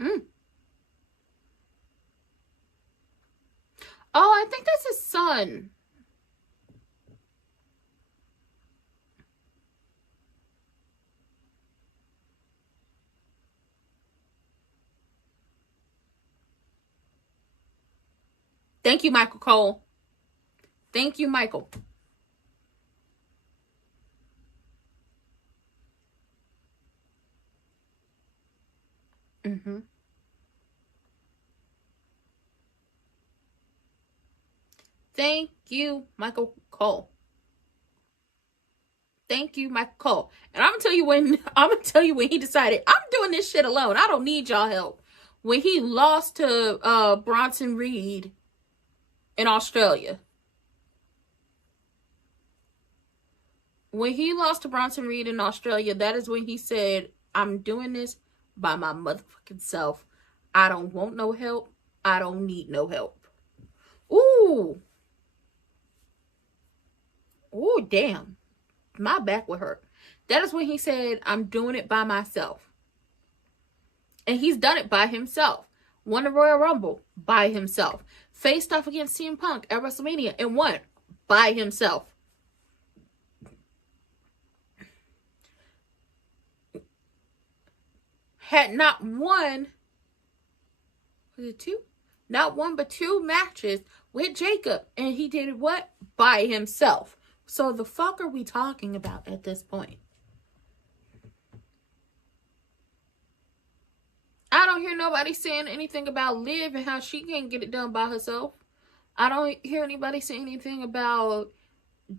Mm. Oh, I think that's his son. Thank you, Michael Cole. Thank you, Michael. Mm-hmm. Thank you, Michael Cole. Thank you, Michael Cole. And I'm gonna tell you when he decided, I'm doing this shit alone. I don't need y'all help. When he lost to Bronson Reed in Australia. When he lost to Bronson Reed in Australia, that is when he said, I'm doing this by my motherfucking self. I don't want no help. I don't need no help. Ooh. Ooh, damn. My back would hurt. That is when he said, I'm doing it by myself. And he's done it by himself. Won the Royal Rumble by himself. Faced off against CM Punk at WrestleMania and won by himself. Had not one, was it two? Not one, but two matches with Jacob. And he did what? By himself. So the fuck are we talking about at this point? I don't hear nobody saying anything about Liv and how she can't get it done by herself. I don't hear anybody saying anything about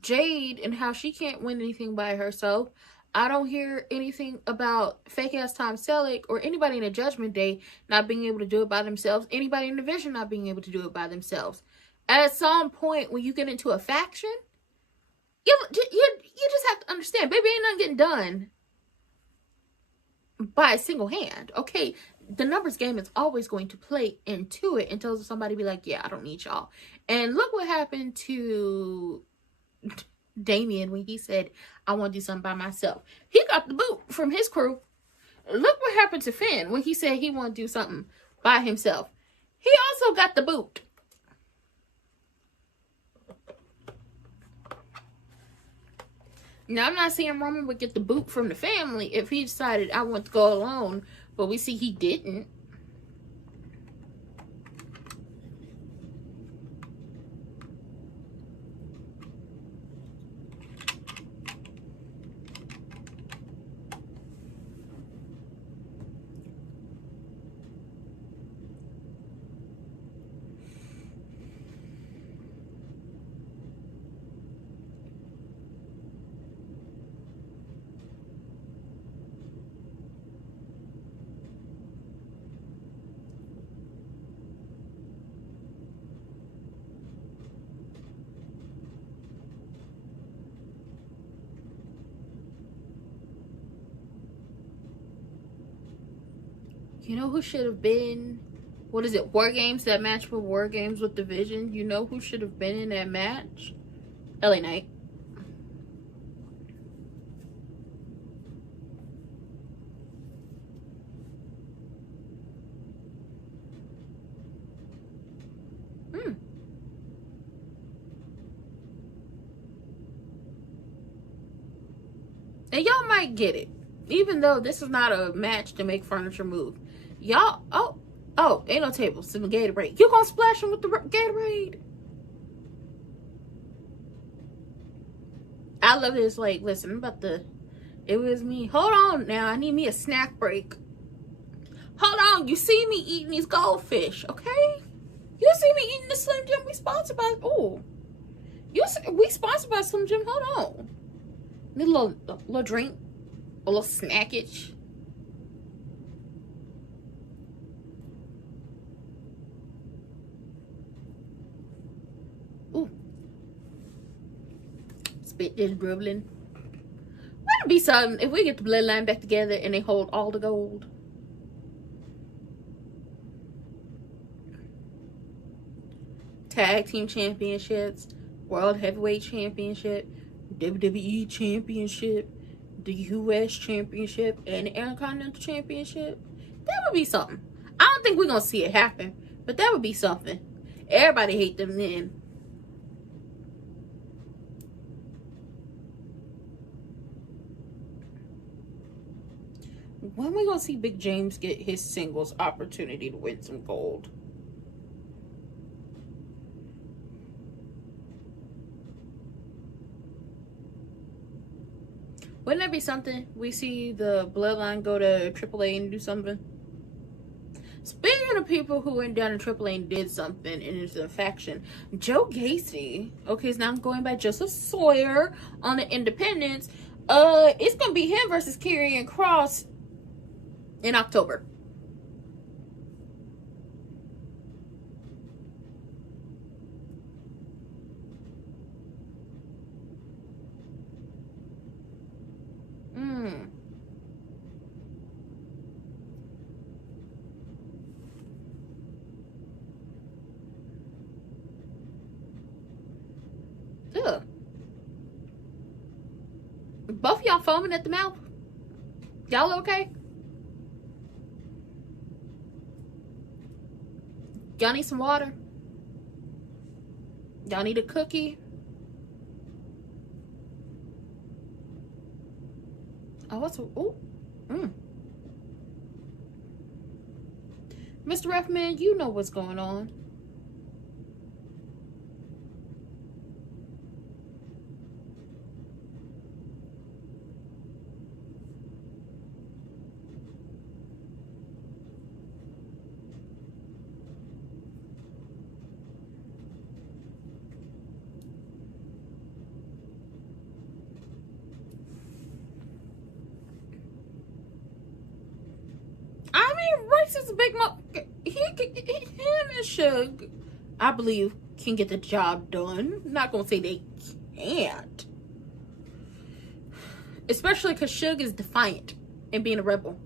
Jade and how she can't win anything by herself. I don't hear anything about fake-ass Tom Selleck or anybody in the Judgment Day not being able to do it by themselves. Anybody in the Vision not being able to do it by themselves. At some point, when you get into a faction, you just have to understand, baby, ain't nothing getting done by a single hand. Okay, the numbers game is always going to play into it until somebody be like, yeah, I don't need y'all. And look what happened to Damien when he said, I want to do something by myself. He got the boot from his crew. Look what happened to Finn when he said he want to do something by himself. He also got the boot. Now, I'm not saying Roman would get the boot from the family if he decided I want to go alone, but we see he didn't. You know who should have been, what is it, War Games? That match for War Games with Division. You know who should have been in that match? LA Knight. And y'all might get it. Even though this is not a match to make furniture move. Y'all, oh, ain't no table. Some Gatorade. You gonna splash him with the Gatorade? I love this. Like, listen, I'm about to It was me. Hold on now. I need me a snack break. Hold on. You see me eating these goldfish, okay? You see me eating the Slim Jim. We sponsored by... Oh. We sponsored by Slim Jim. Hold on. Need a little drink. A little snackage. Ooh. Spit just dribbling. Wouldn't it be something if we get the bloodline back together and they hold all the gold? Tag team championships, world heavyweight championship, WWE championship, the US championship, and the Intercontinental championship. That would be something. I don't think we're gonna see it happen, but that would be something. Everybody hate them then. When we gonna see Big James get his singles opportunity to win some gold? Wouldn't that be something? We see the bloodline go to AAA and do something. Speaking of people who went down to AAA and did something and it's a faction, Joe Gacy, okay, is now going by Joseph Sawyer on the Independents. It's gonna be him versus Karrion Kross in October. Ugh. Both of y'all foaming at the mouth? Y'all okay? Y'all need some water? Y'all need a cookie? Oh, what's... Oh. Mr. Refman, you know what's going on. Rex is a big him and Suge, I believe, can get the job done. I'm not gonna say they can't, especially because Suge is defiant and being a rebel.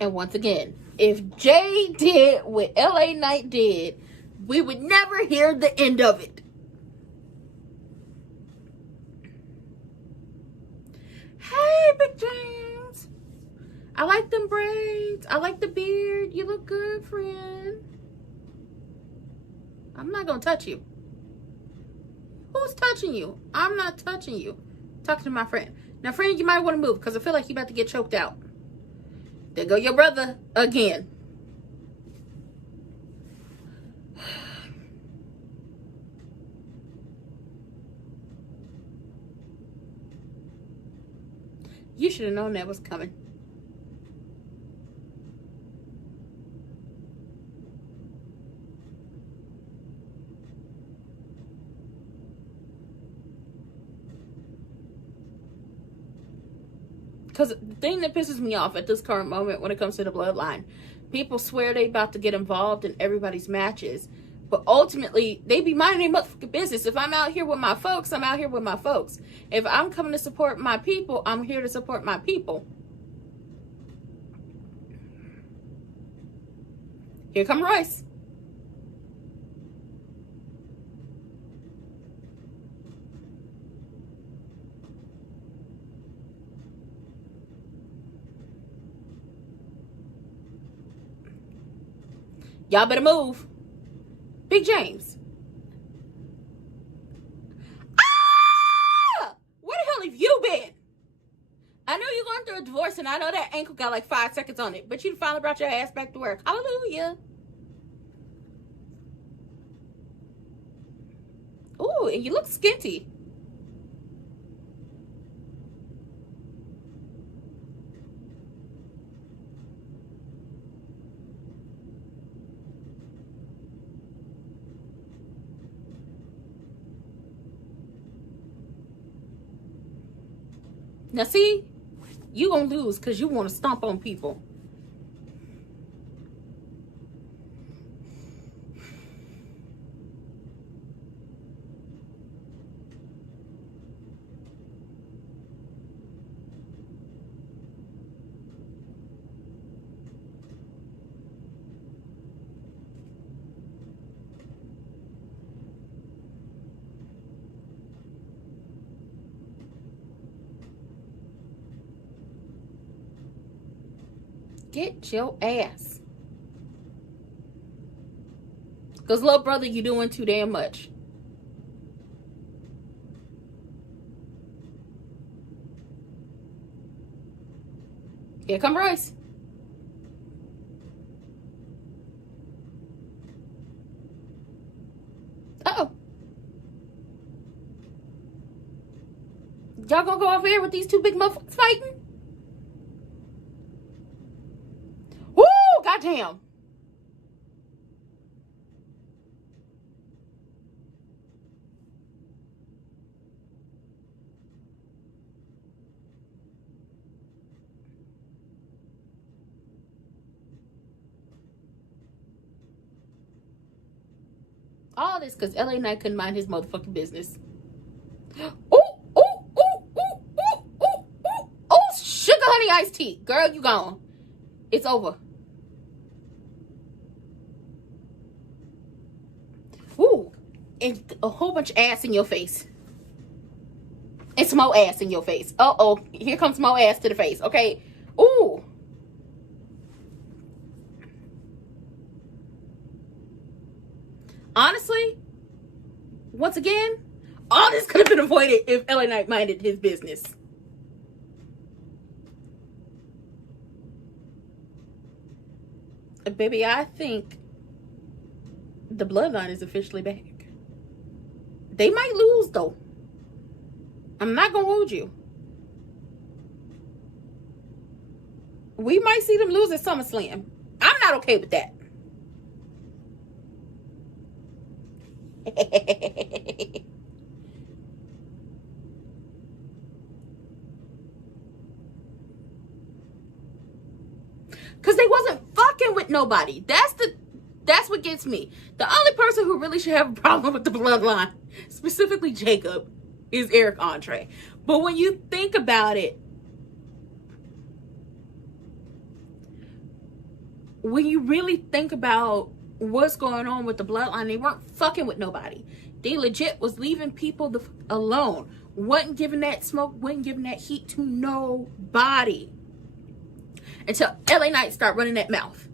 And once again, if Jay did what LA Knight did, we would never hear the end of it. Hey, Big James. I like them braids. I like the beard. You look good, friend. I'm not going to touch you. Who's touching you? I'm not touching you. Talking to my friend. Now, friend, you might want to move because I feel like you're about to get choked out. There go your brother again. You should have known that was coming. Because the thing that pisses me off at this current moment when it comes to the bloodline, people swear they about to get involved in everybody's matches, but ultimately they be minding their motherfucking business. If I'm out here with my folks, I'm out here with my folks. If I'm coming to support my people, I'm here to support my people. Here come Royce. Y'all better move. Big James. Ah! Where the hell have you been? I know you're going through a divorce, and I know that ankle got like 5 seconds on it, but you finally brought your ass back to work. Hallelujah. Ooh, and you look skinty. Now see, you gonna lose because you want to stomp on people. Get your ass. Because, little brother, you doing too damn much. Here come Royce. Uh-oh. Y'all gonna go over here with these two big motherfuckers fighting? Woo! Goddamn. All this because LA Knight couldn't mind his motherfucking business. Ooh, ooh, ooh, ooh, ooh, ooh, ooh, ooh, sugar honey iced tea. Girl, you gone. It's over. Ooh, and a whole bunch of ass in your face. And some more ass in your face. Uh-oh, here comes more ass to the face, okay? Ooh. Honestly, once again, all this could have been avoided if LA Knight minded his business. Baby, I think the bloodline is officially back. They might lose, though. I'm not going to hold you. We might see them lose at Summerslam. I'm not okay with that. Because they wasn't fucking with nobody. That's what gets me. The only person who really should have a problem with the bloodline, specifically Jacob, is Eric Andre. But when you think about it, when you really think about what's going on with the bloodline, they weren't fucking with nobody. They legit was leaving people alone. Wasn't giving that smoke, wasn't giving that heat to nobody. Until LA Knight start running that mouth.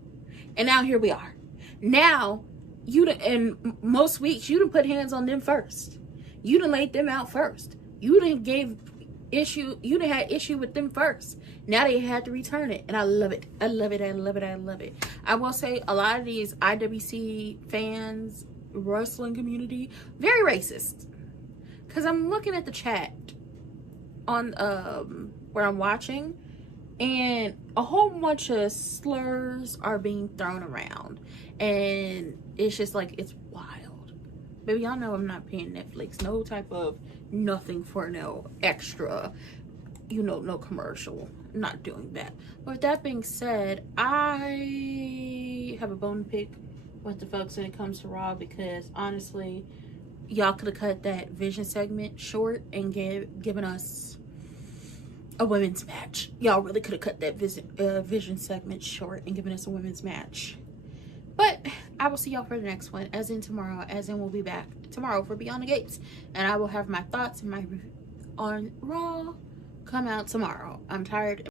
And now here we are. Now, in most weeks, you done put hands on them first. You done laid them out first. You done had issue with them first. Now they had to return it. And I love it. I love it. I love it. I love it. I will say a lot of these IWC fans, wrestling community, very racist. Because I'm looking at the chat on where I'm watching, and a whole bunch of slurs are being thrown around. And it's just like, it's wild. Baby, y'all know I'm not paying Netflix. No type of nothing for no extra, no commercial. I'm not doing that. But with that being said, I have a bone to pick with the folks when it comes to Raw, because honestly, y'all could have cut that Vision segment short and given us a women's match. Y'all really could have cut that Vision segment short and given us a women's match. But I will see y'all for the next one, as in tomorrow, as in we'll be back tomorrow for Beyond the Gates. And I will have my thoughts and my review on Raw come out tomorrow. I'm tired.